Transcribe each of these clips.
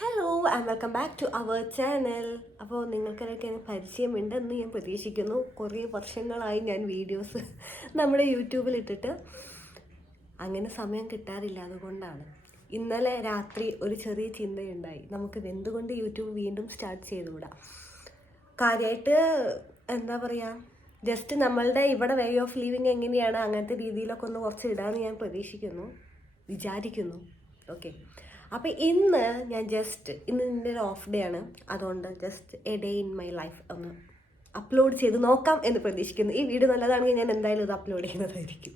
Hello and welcome back to our channel. അപ്പോൾ നിങ്ങൾക്കൊക്കെ പരിചയമുണ്ടെന്ന് ഞാൻ പ്രതീക്ഷിക്കുന്നു. കുറേ വർഷങ്ങളായി ഞാൻ വീഡിയോസ് നമ്മുടെ യൂട്യൂബിൽ ഇട്ടിട്ട് അങ്ങനെ സമയം കിട്ടാറില്ല. അതുകൊണ്ടാണ് ഇന്നലെ രാത്രി ഒരു ചെറിയ ചിന്തയുണ്ടായി, നമുക്ക് എന്തുകൊണ്ട് യൂട്യൂബ് വീണ്ടും സ്റ്റാർട്ട് ചെയ്തുകൂടാ. കാര്യമായിട്ട് എന്താ പറയുക, ജസ്റ്റ് നമ്മളുടെ ഇവിടെ വേ ഓഫ് ലിവിങ് എങ്ങനെയാണ് അങ്ങനത്തെ രീതിയിലൊക്കെ ഒന്ന് കുറച്ച് ഇടാമെന്ന് ഞാൻ വിചാരിക്കുന്നു. ഓക്കെ, അപ്പോൾ ഇന്ന് ഞാൻ ഇന്ന് എൻ്റെ ഒരു ഓഫ് ഡേ ആണ്. അതുകൊണ്ട് just A day in my life ഒന്ന് അപ്ലോഡ് ചെയ്ത് നോക്കാം എന്ന് പ്രതീക്ഷിക്കുന്നു. ഈ വീഡിയോ നല്ലതാണെങ്കിൽ ഞാൻ എന്തായാലും ഇത് അപ്ലോഡ് ചെയ്യുന്നതായിരിക്കും.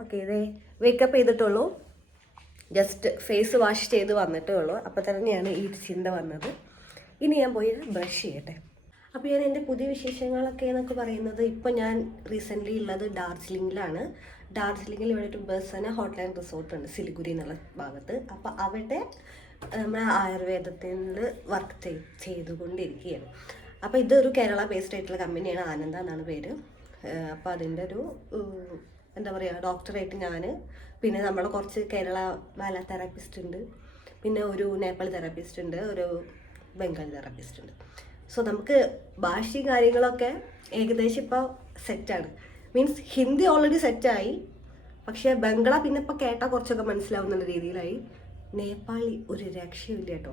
ഓക്കെ, ഇതേ വേക്കപ്പ് ചെയ്തിട്ടുള്ളൂ, ജസ്റ്റ് ഫേസ് വാഷ് ചെയ്ത് വന്നിട്ടേ ഉള്ളൂ. അപ്പോൾ തന്നെയാണ് ഈ ചിന്ത വന്നത്. ഇനി ഞാൻ പോയി ബ്രഷ് ചെയ്യട്ടെ. അപ്പോൾ ഞാൻ എൻ്റെ പുതിയ വിശേഷങ്ങളൊക്കെ എന്നൊക്കെ പറയുന്നത്, ഇപ്പോൾ ഞാൻ റീസെൻ്റ്ലി ഉള്ളത് ഡാർജിലിങ്ങിലാണ്. ഡാർജിലിങ്ങിൽ ഇവിടെ ഒരു ബേഴ്സന ഹോട്ട്ലൈൻ റിസോർട്ട് ഉണ്ട്, സിലിഗുരി എന്നുള്ള ഭാഗത്ത്. അപ്പോൾ അവിടെ നമ്മുടെ ആയുർവേദത്തിൽ വർക്ക് ചെയ്തുകൊണ്ടിരിക്കുകയാണ്. അപ്പോൾ ഇതൊരു കേരള ബേസ്ഡ് ആയിട്ടുള്ള കമ്പനിയാണ്, ആനന്ദ എന്നാണ് പേര്. അപ്പോൾ അതിൻ്റെ ഒരു എന്താ പറയുക, ഡോക്ടറായിട്ട് ഞാൻ, പിന്നെ നമ്മുടെ കുറച്ച് കേരള വാല തെറാപ്പിസ്റ്റ് ഉണ്ട്, പിന്നെ ഒരു നേപ്പാൾ തെറാപ്പിസ്റ്റ് ഉണ്ട്, ഒരു ബംഗാളി തെറാപ്പിസ്റ്റ് ഉണ്ട്. സോ നമുക്ക് ഭാഷയും കാര്യങ്ങളൊക്കെ ഏകദേശം ഇപ്പോൾ സെറ്റാണ്. മീൻസ് ഹിന്ദി ഓൾറെഡി സെറ്റായി, പക്ഷേ ബംഗ്ല പിന്നെ ഇപ്പോൾ കേട്ടാൽ കുറച്ചൊക്കെ മനസ്സിലാവുന്ന രീതിയിലായി. നേപ്പാളി ഒരു രക്ഷയില്ല കേട്ടോ.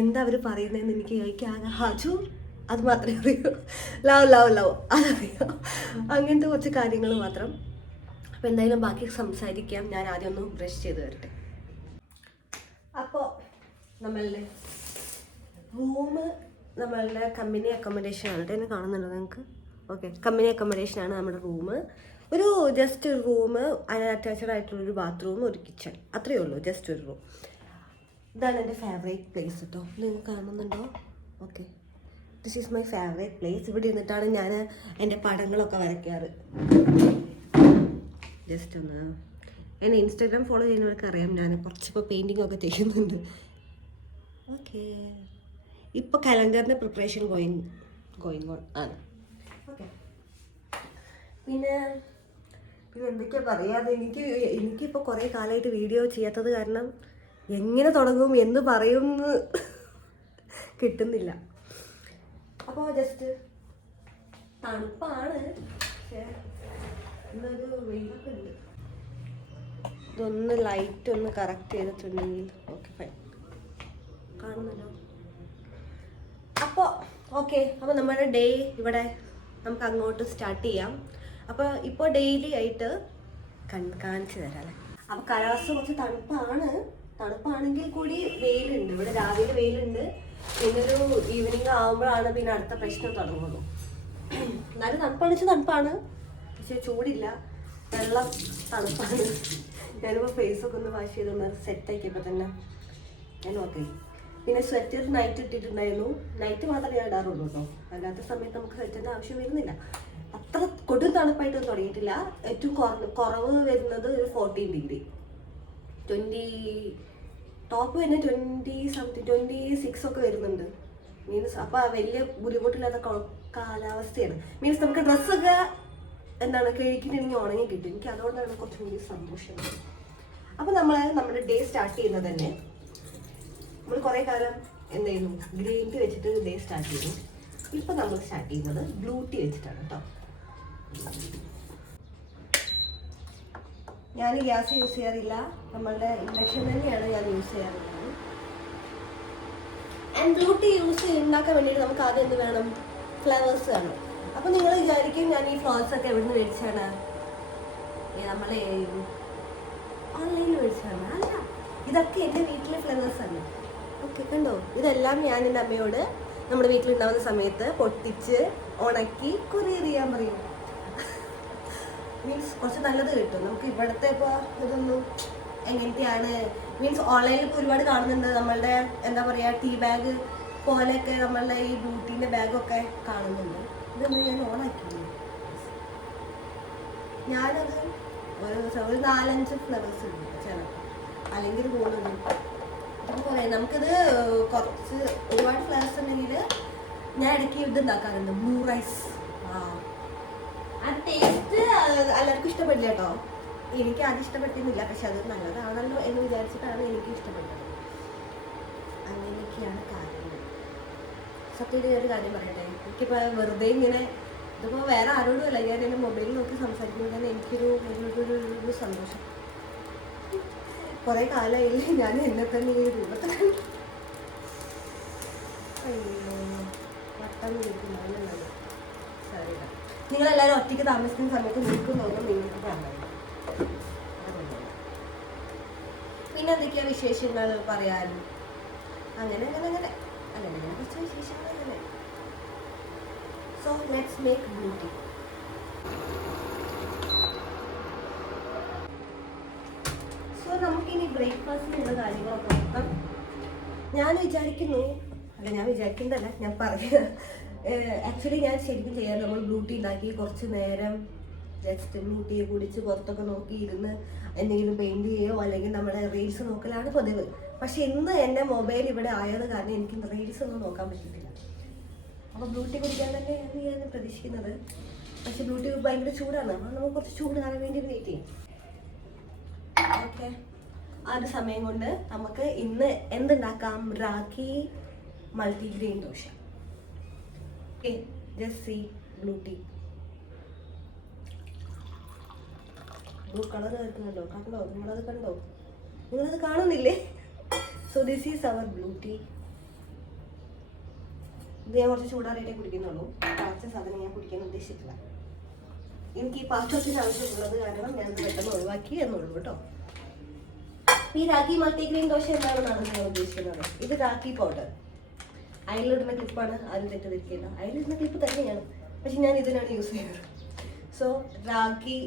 എന്താ അവർ പറയുന്നതെന്ന് എനിക്ക് ആകെ ഹജു അത് മാത്രമേ അറിയൂ, ലവ് അതറിയാം, അങ്ങനത്തെ കുറച്ച് കാര്യങ്ങൾ മാത്രം. അപ്പോൾ എന്തായാലും ബാക്കി സംസാരിക്കാം. ഞാൻ ആദ്യം ഒന്ന് ബ്രഷ് ചെയ്ത് വരട്ടെ. അപ്പോൾ നമ്മളുടെ റൂമ് നമ്മളുടെ കമ്പനി അക്കോമഡേഷൻ ആണ്. എന്നെ കാണുന്നുണ്ടോ നിങ്ങൾക്ക്? ഓക്കെ, കമ്പനി അക്കോമഡേഷൻ ആണ് നമ്മുടെ റൂം. ഒരു ജസ്റ്റ് ഒരു റൂം, അതിന് അറ്റാച്ച്ഡ് ആയിട്ടുള്ളൊരു ബാത്റൂം, ഒരു കിച്ചൺ, അത്രയേ ഉള്ളൂ. ജസ്റ്റ് ഒരു റൂം. ഇതാണ് എൻ്റെ ഫേവറേറ്റ് പ്ലേസ് കേട്ടോ. നിങ്ങൾ കാണുന്നുണ്ടോ? Okay, this is my favourite place. ഇവിടെ ഇരുന്നിട്ടാണ് ഞാൻ എൻ്റെ പടങ്ങളൊക്കെ വരയ്ക്കാറ്. ജസ്റ്റ് ഒന്ന് എന്നെ ഇൻസ്റ്റാഗ്രാം ഫോളോ ചെയ്യുന്നവർക്ക് അറിയാം, ഞാൻ കുറച്ചിപ്പോൾ പെയിൻറ്റിംഗ് ഒക്കെ ചെയ്യുന്നുണ്ട്. ഓക്കെ, ഇപ്പോൾ കലണ്ടറിൻ്റെ പ്രിപ്പറേഷൻ ഗോയിങ് ഓൺ ആണ്. ഓക്കെ, പിന്നെ എന്തൊക്കെയാ പറയാതെ, എനിക്കിപ്പോൾ കുറേ കാലമായിട്ട് വീഡിയോ ചെയ്യാത്തത് കാരണം എങ്ങനെ തുടങ്ങും എന്ന് പറയുമെന്ന് കിട്ടുന്നില്ല. അപ്പോൾ ജസ്റ്റ് തണുപ്പാണ്, പക്ഷേ ഇന്നൊരു വെയിലൊക്കെ ഉണ്ട്. ഇതൊന്ന് ലൈറ്റ് ഒന്ന് കറക്റ്റ് ചെയ്തിട്ടുണ്ടെങ്കിൽ ഓക്കെ ഫൈൻ. കാണുന്നല്ലോ. അപ്പോൾ നമ്മുടെ ഡേ ഇവിടെ നമുക്ക് അങ്ങോട്ട് സ്റ്റാർട്ട് ചെയ്യാം. അപ്പോൾ ഇപ്പോൾ ഡെയിലി ആയിട്ട് കാണിച്ചു തരാം അല്ലേ. അപ്പോൾ കാലാവസ്ഥ കുറച്ച് തണുപ്പാണെങ്കിൽ കൂടി വെയിലുണ്ട്. ഇവിടെ രാവിലെ വെയിലുണ്ട്, പിന്നെ ഒരു ഈവനിങ് ആകുമ്പോഴാണ് പിന്നെ അടുത്ത പ്രശ്നം തുടങ്ങുള്ളൂ. എന്നാലും തണുപ്പാണ്, പക്ഷെ ചൂടില്ല. വെള്ളം തണുപ്പാണ്. ഞാനിപ്പോൾ ഫേസൊക്കെ ഒന്ന് വാഷ് ചെയ്തൊന്ന് സെറ്റാക്കിയപ്പോൾ തന്നെ ഞാൻ ഓക്കെ. പിന്നെ സ്വെറ്റർ നൈറ്റ് ഇട്ടിട്ടുണ്ടായിരുന്നു. നൈറ്റ് മാത്രമേ ഞാൻ ഇടാറുള്ളൂ കേട്ടോ, അല്ലാത്ത സമയത്ത് നമുക്ക് സ്വെറ്ററിൻ്റെ ആവശ്യം വരുന്നില്ല. അത്ര കൊടും തണുപ്പായിട്ടൊന്നും തുടങ്ങിയിട്ടില്ല. ഏറ്റവും കുറവ് വരുന്നത് ഒരു 14 ഡിഗ്രി, ടോപ്പ് തന്നെ 26 ഒക്കെ വരുന്നുണ്ട്. മീൻസ് അപ്പോൾ വലിയ ബുദ്ധിമുട്ടില്ലാത്ത കാലാവസ്ഥയാണ്. മീൻസ് നമുക്ക് ഡ്രസ്സൊക്കെ കഴിക്കുന്നുണ്ടെങ്കിൽ ഉണങ്ങി കിട്ടും. എനിക്ക് അതുകൊണ്ടാണ് കുറച്ചും കൂടി സന്തോഷം. അപ്പോൾ നമ്മുടെ ഡേ സ്റ്റാർട്ട് ചെയ്യുന്നത് തന്നെ, നമ്മൾ കുറേ കാലം എന്തായിരുന്നു ഗ്രീൻ ടീ വെച്ചിട്ട് ഡേ സ്റ്റാർട്ട് ചെയ്തു. ഇപ്പം നമ്മൾ സ്റ്റാർട്ട് ചെയ്യുന്നത് ബ്ലൂ ടീ വെച്ചിട്ടാണ് കേട്ടോ. ഞാൻ ഗ്യാസ് യൂസ് ചെയ്യാറില്ല, നമ്മളുടെ ഇൻഡക്ഷൻ തന്നെയാണ് ഞാൻ യൂസ് ചെയ്യാറുള്ളത്. ആൻഡ് ബ്ലൂ ടീ ഉണ്ടാക്കാൻ വേണ്ടിയിട്ട് നമുക്ക് ആദ്യം എന്ത് വേണം? ഫ്ലവേഴ്സ് വേണം. അപ്പോൾ നിങ്ങൾ വിചാരിക്കും ഞാൻ ഈ ഫ്ലവേഴ്സ് ഒക്കെ എവിടെ നിന്ന് മേടിച്ചാണ്? നമ്മൾ ഓൺലൈനിൽ മേടിച്ചാണ്? അല്ല, ഇതൊക്കെ എൻ്റെ വീട്ടിലെ ഫ്ലവേഴ്സ് ആണ്. ഓക്കെ, കണ്ടോ? ഇതെല്ലാം ഞാൻ എൻ്റെ അമ്മയോട് നമ്മുടെ വീട്ടിലുണ്ടാവുന്ന സമയത്ത് പൊട്ടിച്ച് ഉണക്കി കൊറിയർ ചെയ്യാൻ പറയും. മീൻസ് കുറച്ച് നല്ലത് കിട്ടും നമുക്ക്. ഇവിടുത്തെ ഇപ്പോൾ ഇതൊന്നും എങ്ങനത്തെയാണ്, മീൻസ് ഓൺലൈനിൽ ഇപ്പോൾ ഒരുപാട് കാണുന്നുണ്ട്. നമ്മളുടെ എന്താ പറയുക, ടീ ബാഗ് പോലെയൊക്കെ നമ്മളുടെ ഈ ബ്യൂട്ടീൻ്റെ ബാഗൊക്കെ കാണുന്നുണ്ട്. ഇതൊന്നും ഞാൻ ഓണാക്കിയില്ല. ഞാനത് ഒരു 4-5 ഫ്ലവേഴ്സ് ഉണ്ട് ചിലപ്പോൾ, അല്ലെങ്കിൽ കൂടുതലും. അപ്പോൾ പറയാം, നമുക്കിത് കുറച്ച് ഒരുപാട് ഫ്ലവേഴ്സ് ഉണ്ടെങ്കിൽ ഞാൻ ഇടയ്ക്ക് ഇത് ഉണ്ടാക്കാറുണ്ട്, ബ്ലൂ റൈസ്. ആ ടേസ്റ്റ് എല്ലാവർക്കും ഇഷ്ടപ്പെടില്ല കേട്ടോ. എനിക്ക് അത് ഇഷ്ടപ്പെട്ടിരുന്നില്ല, പക്ഷെ അത് നല്ലതാണല്ലോ എന്ന് വിചാരിച്ചിട്ടാണ് എനിക്ക് ഇഷ്ടപ്പെട്ടത്. അങ്ങനെയൊക്കെ ഇതൊക്കെയാണ് കാര്യങ്ങൾ. സത്യത്തിൽ ഒരു കാര്യം പറയട്ടെ, എനിക്കിപ്പോൾ വെറുതെ ഇങ്ങനെ ഇതിപ്പോൾ വേറെ ആരോടുമല്ല, ഞാൻ എൻ്റെ മൊബൈലിൽ നോക്കി സംസാരിക്കുമ്പോൾ തന്നെ എനിക്കൊരു സന്തോഷം. കുറേ കാലമായില്ലേ ഞാൻ എന്നെ തന്നെ ഈ രൂപത്തിൽ നിങ്ങളെല്ലാവരും ഒറ്റയ്ക്ക് താമസിക്കുന്ന സമയത്ത് നിൽക്കുന്നതൊന്നും നിങ്ങൾക്ക് കാണാം. പിന്നെ എന്തൊക്കെയാണ് വിശേഷങ്ങൾ പറയാൻ, അങ്ങനെ കുറച്ച് വിശേഷങ്ങൾ അങ്ങനെ. So let's make beauty. So നമുക്കിനി ബ്രേക്ക്ഫാസ്റ്റിനുള്ള കാര്യങ്ങളൊക്കെ നോക്കാം. ഞാൻ വിചാരിക്കുന്നതല്ല, ഞാൻ പറയുക. ആക്ച്വലി ഞാൻ ശരിക്കും ചെയ്യാറ്, നമ്മൾ ബ്ലൂ ടീ ഉണ്ടാക്കി കുറച്ച് നേരം ജസ്റ്റ് ബ്ലൂ ടീ കുടിച്ച് പുറത്തൊക്കെ നോക്കി ഇരുന്ന് എന്തെങ്കിലും പെയിൻറ് ചെയ്യുകയോ അല്ലെങ്കിൽ നമ്മുടെ റീൽസ് നോക്കലാണ് പതിവ്. പക്ഷെ ഇന്ന് എൻ്റെ മൊബൈൽ ഇവിടെ ആയത് കാരണം എനിക്ക് റീൽസ് ഒന്നും നോക്കാൻ പറ്റിയിട്ടില്ല. അപ്പോൾ ബ്ലൂ ടീ കുടിക്കാൻ തന്നെയാണ് ഞാൻ പ്രതീക്ഷിക്കുന്നത്. പക്ഷെ ബ്ലൂ ടീ ഭയങ്കര ചൂടാണ്, അപ്പോൾ നമുക്ക് കുറച്ച് ചൂട് കാണാൻ വേണ്ടി വെയിറ്റ് ചെയ്യും. ഓക്കെ, ആ ഒരു സമയം കൊണ്ട് നമുക്ക് ഇന്ന് എന്തുണ്ടാക്കാം? Ragi multigrain dosa. Okay, just see blue tea. Blue colour വരുന്നുണ്ടോ? കണ്ടോ? നിങ്ങളത് കാണുന്നില്ലേ? So this is our blue tea. ഇത് ഞാൻ കുറച്ച് ചൂടാറിയിട്ടേ കുടിക്കുന്നുള്ളൂ. പച്ച സാധനം ഞാൻ കുടിക്കാൻ ഉദ്ദേശിച്ചിട്ടില്ല. എനിക്ക് ഈ പാത്രത്തിന് ആവശ്യമുള്ളത് കാരണം ഞാൻ പെട്ടെന്ന് ഒഴിവാക്കി എന്നുള്ളൂ കേട്ടോ. ഈ റാഗി മൾട്ടിഗ്രെയിൻ ദോശ എന്താണെന്നാണ് നിങ്ങൾ ഉദ്ദേശിക്കുന്നത്? ഇത് റാഗി പൗഡർ. അതിലിടുന്ന ക്ലിപ്പാണ്, ആരും തെറ്റിദ്ധരിക്കില്ല. അതിലിടുന്ന ക്ലിപ്പ് തന്നെയാണ്, പക്ഷെ ഞാൻ ഇതിനാണ് യൂസ് ചെയ്യുന്നത്. സോ റാഗി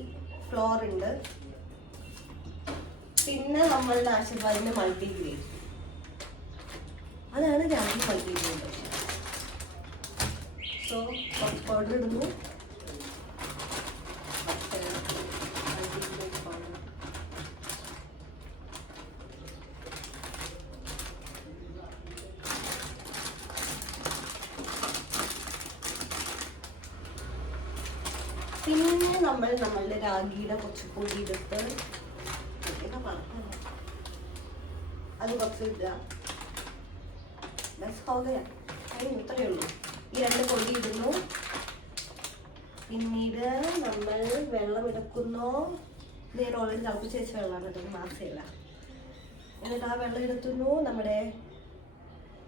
ഫ്ലോർ ഉണ്ട്, പിന്നെ നമ്മളുടെ ആശീർവാദിന്റെ മൾട്ടിഗ്രെയിൻ, അതാണ് ragi multigrain dosa. So powder ഇടുന്നു. പിന്നെ നമ്മളുടെ രാഗിയുടെ കുറച്ച് പൊടി എടുത്ത് അത് കുറച്ച് ഇടുക. ഇത്രയേ ഉള്ളൂ. ഈ 2 പൊടി ഇടുന്നു. പിന്നീട് നമ്മൾ വെള്ളം എടുക്കുന്നു. ഇത് ഓൾറെഡി തിളപ്പിച്ച് വെച്ച വെള്ളമാണ് കേട്ടോ, മാസമില്ല. എന്നിട്ട് ആ വെള്ളം എടുത്തുന്നു, നമ്മുടെ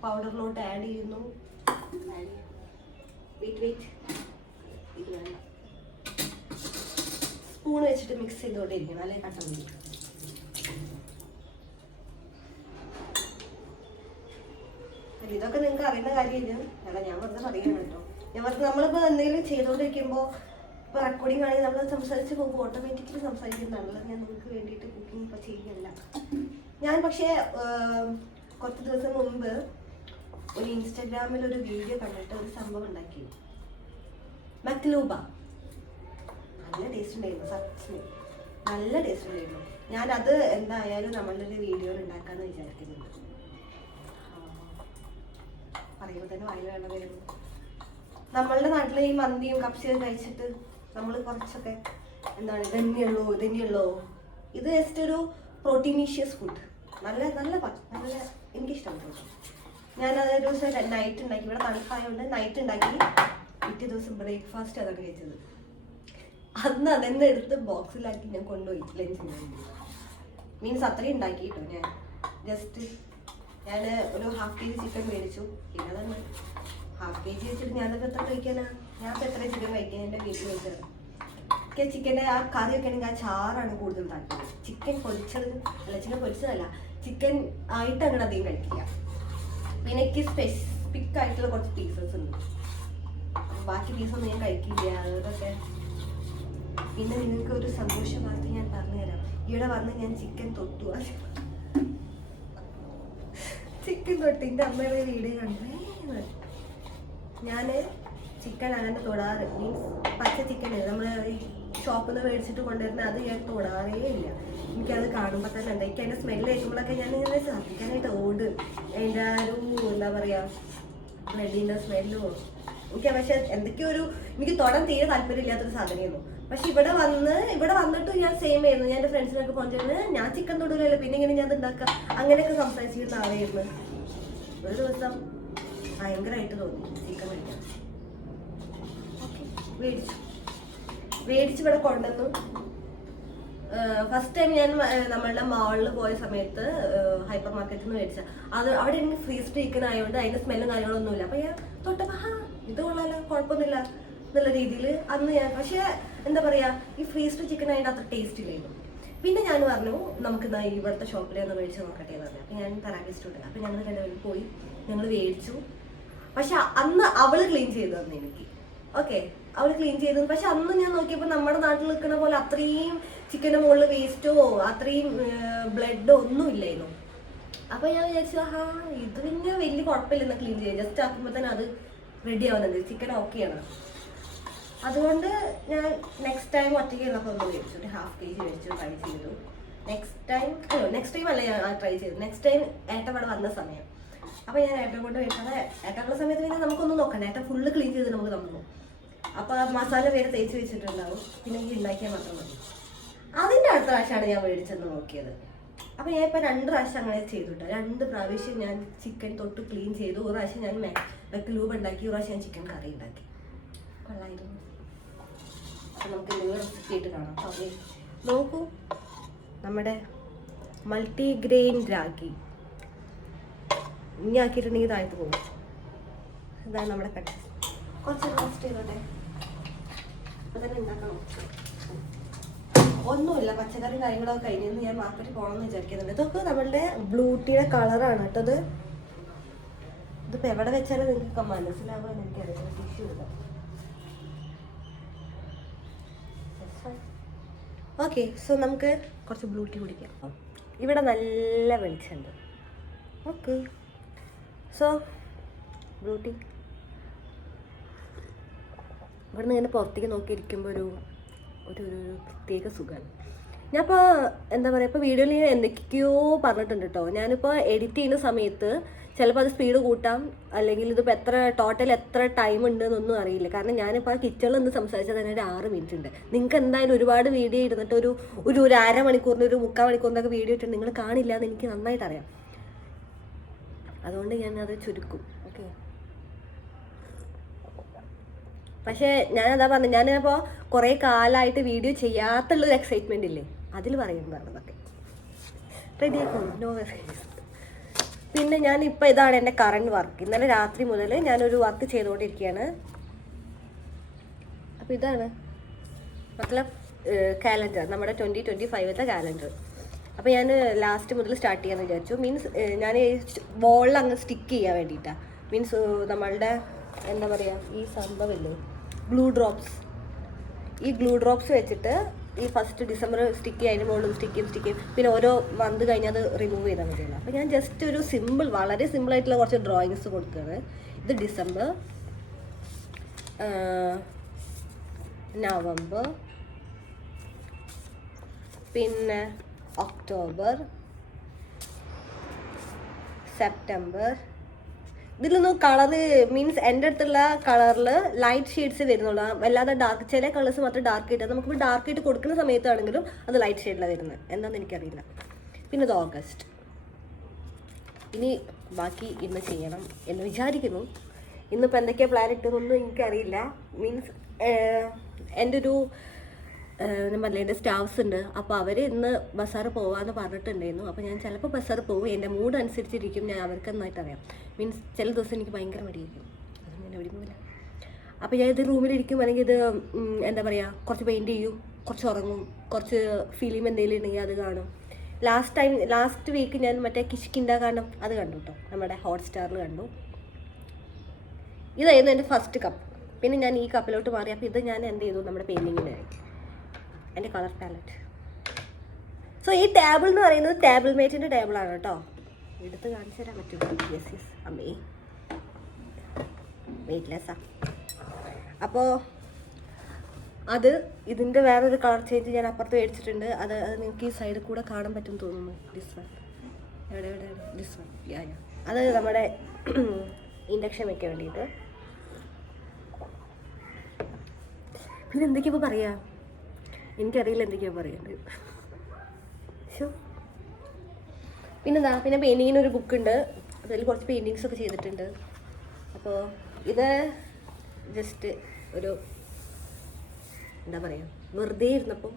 പൗഡറിലോട്ട് ആഡ് ചെയ്യുന്നു. വെയിറ്റ് ഇത് വേണ്ട, സ്പൂൺ വെച്ചിട്ട് മിക്സ് ചെയ്തുകൊണ്ടിരിക്കണം, അല്ലെങ്കിൽ കട്ട പിടിക്കും. ഇതൊക്കെ നിങ്ങൾക്ക് അറിയുന്ന കാര്യമില്ല, അല്ല ഞാൻ വെറുതെ പറയുകയാണ് കേട്ടോ. നമ്മളിപ്പോൾ എന്തെങ്കിലും ചെയ്തുകൊണ്ടിരിക്കുമ്പോൾ ഇപ്പോൾ റെക്കോർഡിംഗ് ആണെങ്കിൽ നമ്മൾ സംസാരിച്ച് പോകുമ്പോൾ ഓട്ടോമാറ്റിക്കലി സംസാരിക്കുന്നതാണല്ലോ. ഞാൻ നിങ്ങൾക്ക് വേണ്ടിയിട്ട് കുക്കിംഗ് ഇപ്പോൾ ചെയ്യുന്നില്ല. ഞാൻ പക്ഷേ കുറച്ച് ദിവസം മുമ്പ് ഒരു ഇൻസ്റ്റാഗ്രാമിൽ ഒരു വീഡിയോ കണ്ടിട്ട് ഒരു സംഭവം ഉണ്ടാക്കി. മക്ലൂബ നല്ല ടേസ്റ്റ് ഉണ്ടായിരുന്നു, സത്യം നല്ല ടേസ്റ്റ് ഉണ്ടായിരുന്നു. ഞാനത് എന്തായാലും നമ്മളുടെ ഒരു വീഡിയോയിൽ ഉണ്ടാക്കാമെന്ന് വിചാരിക്കുന്നുണ്ട്. പറയുമ്പോൾ തന്നെ വായിൽ വെള്ളം വരുന്നു. നമ്മളുടെ നാട്ടിൽ ഈ മന്തിയും കപ്സിയും കഴിച്ചിട്ട് നമ്മൾ കുറച്ചൊക്കെ എന്താണ് ഇതന്നെയുള്ളൂ. ഇത് ജസ്റ്റ് ഒരു പ്രോട്ടീനീഷ്യസ് ഫുഡ്, നല്ല എനിക്കിഷ്ടപ്പെട്ടു. ഞാനത് ഒരു ദിവസം നൈറ്റ് ഉണ്ടാക്കി, ഇവിടെ തണുപ്പായതുകൊണ്ട് നൈറ്റ് ഉണ്ടാക്കി. പിറ്റേ ദിവസം ബ്രേക്ക്ഫാസ്റ്റ് അതാണ് കഴിച്ചത്. അന്ന് അതെന്നെ എടുത്ത് ബോക്സിലാക്കി ഞാൻ കൊണ്ടുപോയി ലഞ്ചിന്. മീൻസ് അത്രയും ഉണ്ടാക്കി കേട്ടോ. ഞാൻ ഒരു ½ kg ചിക്കൻ മേടിച്ചു. പിന്നെ തന്നെ ½ kg വെച്ചിട്ട് ഞാനത് എത്ര കഴിക്കാനാ? ഞാൻ എത്ര ചിക്കൻ കഴിക്കാൻ എൻ്റെ വീട്ടിൽ വെച്ചത്. എനിക്ക് ചിക്കൻ്റെ ആ കറിയൊക്കെ ആണെങ്കിൽ ആ ചാറാണ് കൂടുതൽ താല്പര്യം. ചിക്കൻ പൊരിച്ചതല്ല, ചിക്കൻ ആയിട്ട് അങ്ങനെ അധികം കഴിക്കില്ല. പിന്നെ എനിക്ക് സ്പെസിഫിക് ആയിട്ടുള്ള കുറച്ച് പീസസ് ഉണ്ട്, ബാക്കി പീസൊന്നും ഞാൻ കഴിക്കില്ല. അതൊക്കെ പിന്നെ നിങ്ങൾക്ക് ഒരു സന്തോഷ വാർത്ത ഞാൻ പറഞ്ഞുതരാം. ഇവിടെ വന്ന് ഞാൻ ചിക്കൻ തൊട്ടു. ചിക്കൻ തൊട്ടിൻ്റെ അമ്മയുടെ വീഡിയോ കണ്ടേ. ഞാൻ ചിക്കൻ അങ്ങനെ തൊടാറ്, മീൻസ് പച്ച ചിക്കൻ നമ്മൾ ഷോപ്പിൽ നിന്ന് മേടിച്ചിട്ട് കൊണ്ടുവരുന്ന അത് ഞാൻ തൊടാറേ ഇല്ല. എനിക്കത് കാണുമ്പോൾ തന്നെ ഉണ്ട്. എനിക്ക് അതിൻ്റെ സ്മെല്ല് കഴിക്കുമ്പോഴൊക്കെ ഞാൻ ഇങ്ങനെ ശ്രദ്ധിക്കാനായിട്ട് അതിൻ്റെ ഒരു എന്താ പറയുക ബ്ലഡിൻ്റെ സ്മെല്ലോ എനിക്ക്. പക്ഷെ എന്തൊക്കെയോ എനിക്ക് തൊടാൻ തീരെ താല്പര്യമില്ലാത്തൊരു സാധനമായിരുന്നു. പക്ഷെ ഇവിടെ വന്നിട്ട് ഞാൻ സെയിം ആയിരുന്നു. ഞാൻ എൻ്റെ ഫ്രണ്ട്സിനൊക്കെ പറഞ്ഞിരുന്നു ഞാൻ ചിക്കൻ തൊടൂലല്ലോ, പിന്നെ ഇങ്ങനെ ഞാൻ ഉണ്ടാക്കുക അങ്ങനെയൊക്കെ സംസാരിച്ചിരുന്ന ആളായിരുന്നു. ഒരു ദിവസം ഭയങ്കരമായിട്ട് തോന്നി ചിക്കൻ കഴിക്കാൻ. മേടിച്ച് ഇവിടെ കൊണ്ടുവന്നു. ഫസ്റ്റ് ടൈം ഞാൻ നമ്മളുടെ മാളിൽ പോയ സമയത്ത് ഹൈപ്പർ മാർക്കറ്റിൽ നിന്ന് മേടിച്ച അത് അവിടെ എനിക്ക് ഫ്രീസ് ചിക്കൻ ആയതുകൊണ്ട് അതിന്റെ സ്മെല്ലും കാര്യങ്ങളൊന്നുമില്ല. അപ്പൊ ഞാൻ തൊട്ടപ്പോ ഇത് കൊള്ളാലോ, കുഴപ്പമൊന്നുമില്ല എന്നുള്ള രീതിയിൽ അന്ന് ഞാൻ. പക്ഷെ എന്താ പറയാ, ഈ ഫ്രീസ്ഡ് ചിക്കൻ അതിൻ്റെ അത്ര ടേസ്റ്റ് ഇല്ലായിരുന്നു. പിന്നെ ഞാൻ പറഞ്ഞു നമുക്ക് ഇവിടുത്തെ ഷോപ്പിൽ ഒന്ന് മേടിച്ച് നോക്കട്ടെ എന്ന് പറഞ്ഞു. അപ്പൊ ഞാൻ തെറാപ്പിസ്റ്റ് ഉണ്ട്. അപ്പൊ ഞങ്ങൾ രണ്ടുപേരും പോയി ഞങ്ങൾ മേടിച്ചു. പക്ഷെ അന്ന് അവള് ക്ലീൻ ചെയ്തു തന്നു എനിക്ക്. ഓക്കെ, അവള് ക്ലീൻ ചെയ്തു. പക്ഷെ അന്ന് ഞാൻ നോക്കിയപ്പോൾ നമ്മുടെ നാട്ടിൽ നിൽക്കുന്ന പോലെ അത്രയും ചിക്കൻ്റെ മുകളിൽ വേസ്റ്റോ അത്രയും ബ്ലഡോ ഒന്നും ഇല്ലായിരുന്നു. അപ്പൊ ഞാൻ വിചാരിച്ചു ഇത് പിന്നെ വലിയ കുഴപ്പമില്ലെന്ന് ക്ലീൻ ചെയ്യാം. ജസ്റ്റ് ആക്കുമ്പോൾ തന്നെ അത് റെഡി ആവുന്നുണ്ട്, ചിക്കൻ ഓക്കെയാണ്. അതുകൊണ്ട് ഞാൻ നെക്സ്റ്റ് ടൈം ഒറ്റയ്ക്ക് ഉള്ളപ്പോൾ ഒന്ന് മേടിച്ചു, ഒരു 1/2 kg മേടിച്ചു, ട്രൈ ചെയ്തു. നെക്സ്റ്റ് ടൈം അല്ല ഞാൻ ട്രൈ ചെയ്തു. നെക്സ്റ്റ് ടൈം ഏട്ടവിടെ വന്ന സമയം. അപ്പോൾ ഞാൻ ഏട്ടൻ കൊണ്ട് മേടിച്ചത്. ഏട്ടനുള്ള സമയത്ത് പിന്നെ നമുക്കൊന്നും നോക്കണ്ട, ഏട്ടൻ ഫുള്ള് ക്ലീൻ ചെയ്ത് നമുക്ക് തന്നു. അപ്പോൾ മസാല വേറെ തേച്ച് വെച്ചിട്ടുണ്ടാവും, പിന്നെ എനിക്ക് ഉണ്ടാക്കിയാൽ മാത്രം മതി. അതിൻ്റെ അടുത്ത പ്രാവശ്യമാണ് ഞാൻ മേടിച്ചെന്ന് നോക്കിയത്. അപ്പോൾ ഞാൻ ഇപ്പോൾ 2 പ്രാവശ്യം അങ്ങനെ ചെയ്തുട്ടോ. 2 പ്രാവശ്യം ഞാൻ ചിക്കൻ തൊട്ട് ക്ലീൻ ചെയ്തു. ഒരു പ്രാവശ്യം ഞാൻ ലൂബ് ഉണ്ടാക്കി, ഒരു പ്രാവശ്യം ഞാൻ ചിക്കൻ കറി ഉണ്ടാക്കി. കൊള്ളായിരുന്നു. അപ്പോൾ നമുക്ക് ന്യൂ റെസിപ്പി ആയിട്ട് കാണാം. ഓക്കെ, നോക്കൂ, നമ്മുടെ മൾട്ടിഗ്രെയിൻ രാഗി ഇനി ആക്കിയിട്ടുണ്ടെങ്കിൽ ഇതായിട്ട് പോകും. ഇതാണ് നമ്മുടെ കട്ട്. കുറച്ച് റോസ്റ്റ് ചെയ്തോട്ടെ, അപ്പോൾ തന്നെ ഉണ്ടാക്കണം. ഒന്നുമില്ല, പച്ചക്കറി കാര്യങ്ങളൊക്കെ കഴിഞ്ഞ് ഞാൻ മാർക്കറ്റിൽ പോകണമെന്ന് വിചാരിക്കുന്നുണ്ട്. ഇതൊക്കെ നമ്മളുടെ ബ്ലൂ ടീയുടെ കളറാണ് കേട്ടത്. ഇതിപ്പോൾ എവിടെ വെച്ചാലും നിങ്ങൾക്ക് മനസ്സിലാവുമെന്ന് എനിക്കറിയാം. ടിഷ്യൂ ഇടാം. ഓക്കെ, സോ നമുക്ക് കുറച്ച് ബ്ലൂ ടീ കുടിക്കാം. ഇവിടെ നല്ല വെളിച്ചമുണ്ട്. Okay, so blue tea. ഇവിടെ നിന്ന് ഇങ്ങനെ പുറത്തേക്ക് നോക്കിയിരിക്കുമ്പോൾ ഒരു പ്രത്യേക സുഖമാണ്. ഞാനിപ്പോൾ എന്താ പറയുക, ഇപ്പോൾ വീഡിയോയിൽ ഞാൻ എന്തൊക്കെയോ പറഞ്ഞിട്ടുണ്ട് കേട്ടോ. ഞാനിപ്പോൾ എഡിറ്റ് ചെയ്യുന്ന സമയത്ത് ചിലപ്പോൾ അത് സ്പീഡ് കൂട്ടാം, അല്ലെങ്കിൽ ഇതിപ്പോൾ ടോട്ടൽ എത്ര ടൈം ഉണ്ട് എന്നൊന്നും അറിയില്ല. കാരണം ഞാനിപ്പോൾ ആ കിച്ചണിൽ നിന്ന് സംസാരിച്ചാൽ തന്നെ ഒരു 6 മിനിറ്റ് ഉണ്ട്. നിങ്ങൾക്ക് എന്തായാലും ഒരുപാട് വീഡിയോ ഇരുന്നിട്ട് ഒരു 1/2 മണിക്കൂറിന് 1/4 മണിക്കൂറിനൊക്കെ വീഡിയോ ഇട്ടിട്ട് നിങ്ങൾ കാണില്ല എന്ന് എനിക്ക് നന്നായിട്ട് അറിയാം. അതുകൊണ്ട് ഞാനത് ചുരുക്കും. ഓക്കെ, പക്ഷേ ഞാനതാ പറഞ്ഞു, ഞാനിപ്പോൾ കുറേ കാലമായിട്ട് വീഡിയോ ചെയ്യാത്തുള്ളൊരു എക്സൈറ്റ്മെൻ്റ് ഇല്ലേ, അതിൽ പറയുന്നതാണ് അതൊക്കെ. റെഡിയാക്കും, നോ വെറീസ്. പിന്നെ ഞാനിപ്പോൾ ഇതാണ് എൻ്റെ കറണ്ട് വർക്ക്. ഇന്നലെ രാത്രി മുതൽ ഞാനൊരു വർക്ക് ചെയ്തുകൊണ്ടിരിക്കുകയാണ്. അപ്പോൾ ഇതാണ് കാലണ്ടർ, നമ്മുടെ 2025 കാലണ്ടർ. അപ്പോൾ ഞാൻ ലാസ്റ്റ് മുതൽ സ്റ്റാർട്ട് ചെയ്യാമെന്ന് വിചാരിച്ചു. മീൻസ് ഞാൻ വോളിൽ അങ്ങ് സ്റ്റിക്ക് ചെയ്യാൻ വേണ്ടിയിട്ടാണ്. മീൻസ് നമ്മളുടെ എന്താ പറയുക, ഈ സംഭവമില്ലേ ഗ്ലൂ ഡ്രോപ്സ്, ഈ ഗ്ലൂ ഡ്രോപ്സ് വെച്ചിട്ട് ഈ ഫസ്റ്റ് ഡിസംബർ സ്റ്റിക്ക് ചെയ്യും, അതിന് മുകളിൽ സ്റ്റിക്ക് ചെയ്യും, പിന്നെ ഓരോ മന്ത് കഴിഞ്ഞ് അത് റിമൂവ് ചെയ്താൽ മതിയല്ലോ. അപ്പോൾ ഞാൻ ജസ്റ്റ് ഒരു വളരെ സിമ്പിളായിട്ടുള്ള കുറച്ച് ഡ്രോയിങ്സ് കൊടുക്കുകയാണ്. ഇത് ഡിസംബർ, നവംബർ, പിന്നെ ഒക്ടോബർ, സെപ്റ്റംബർ. ഇതിലൊന്നും കളറ് മീൻസ് എൻ്റെ അടുത്തുള്ള കളറിൽ ലൈറ്റ് ഷെയ്ഡ്സ് വരുന്നുള്ളൂ, അല്ലാതെ ഡാർക്ക്. ചില കളേഴ്സ് മാത്രം ഡാർക്ക് ആയിട്ട്, നമുക്കിപ്പോൾ ഡാർക്ക് ആയിട്ട് കൊടുക്കുന്ന സമയത്താണെങ്കിലും അത് ലൈറ്റ് ഷെയ്ഡിലാണ് വരുന്നത്. എന്താണെന്ന് എനിക്കറിയില്ല. പിന്നെ ഇത് ഓഗസ്റ്റ്. ഇനി ബാക്കി ഇന്ന് ചെയ്യണം എന്ന് വിചാരിക്കുന്നു. ഇന്നിപ്പോൾ എന്തൊക്കെയാണ് പ്ലാൻ ഇട്ടതെന്നൊന്നും എനിക്കറിയില്ല. മീൻസ് എൻ്റെ ഒരു എൻ്റെ സ്റ്റാഫ്സ് ഉണ്ട്. അപ്പോൾ അവർ ഇന്ന് ബസാറ് പോകാമെന്ന് പറഞ്ഞിട്ടുണ്ടായിരുന്നു. അപ്പോൾ ഞാൻ ചിലപ്പോൾ ബസാറ് പോകും, എൻ്റെ മൂഡ് അനുസരിച്ചിരിക്കും. ഞാൻ അവർക്ക് നന്നായിട്ടറിയാം. മീൻസ് ചില ദിവസം എനിക്ക് ഭയങ്കര മടിയായിരിക്കും, അതൊന്നും ഞാൻ എവിടെ പോകില്ല. അപ്പോൾ ഞാൻ ഇത് റൂമിലിരിക്കും, അല്ലെങ്കിൽ ഇത് എന്താ പറയുക, കുറച്ച് പെയിൻറ്റ് ചെയ്യും, കുറച്ച് ഉറങ്ങും, കുറച്ച് ഫിലിം എന്തെങ്കിലും ഉണ്ടെങ്കിൽ അത് കാണും. ലാസ്റ്റ് വീക്ക് ഞാൻ മറ്റേ കിഷ്കിൻഡ കാണും, അത് കണ്ടു കേട്ടോ, നമ്മുടെ ഹോട്ട്സ്റ്റാറിൽ കണ്ടു. ഇതായിരുന്നു എൻ്റെ ഫസ്റ്റ് കപ്പ്. പിന്നെ ഞാൻ ഈ കപ്പിലോട്ട് മാറി. അപ്പോൾ ഇത് ഞാൻ എന്ത് ചെയ്തു, നമ്മുടെ പെയിൻറ്റിങ്ങിനായി എൻ്റെ കളർ പാലറ്റ്. സോ ഈ ടേബിൾ എന്ന് പറയുന്നത് ടേബിൾ മേറ്റിൻ്റെ ടേബിളാണ് കേട്ടോ. എടുത്ത് കാണിച്ചു തരാൻ പറ്റും. യെസ് അമ്മേ, വെയിറ്റ്ലെസ്സാ. അപ്പോൾ ഇതിൻ്റെ വേറൊരു കളർ ചേഞ്ച് ഞാൻ അപ്പുറത്ത് മേടിച്ചിട്ടുണ്ട്. അത് നിങ്ങൾക്ക് ഈ സൈഡിൽ കൂടെ കാണാൻ പറ്റും തോന്നുന്നു. ഡിസ് വൺ എവിടെ ഡിസ് വൺ അത് നമ്മുടെ ഇൻഡക്ഷൻ വെക്കാൻ വേണ്ടിയിട്ട്. പിന്നെ എന്തൊക്കെയാ പറയാ, എനിക്കറിയില്ല എന്തൊക്കെയാ പറയേണ്ടത്. പിന്നെ പെയിൻറ്റിങ്ങിനൊരു ബുക്കുണ്ട്. അതിൽ കുറച്ച് പെയിൻറ്റിങ്സ് ഒക്കെ ചെയ്തിട്ടുണ്ട്. അപ്പോൾ ഇത് ജസ്റ്റ് ഒരു എന്താ പറയുക, വെറുതെ ഇരുന്നപ്പോൾ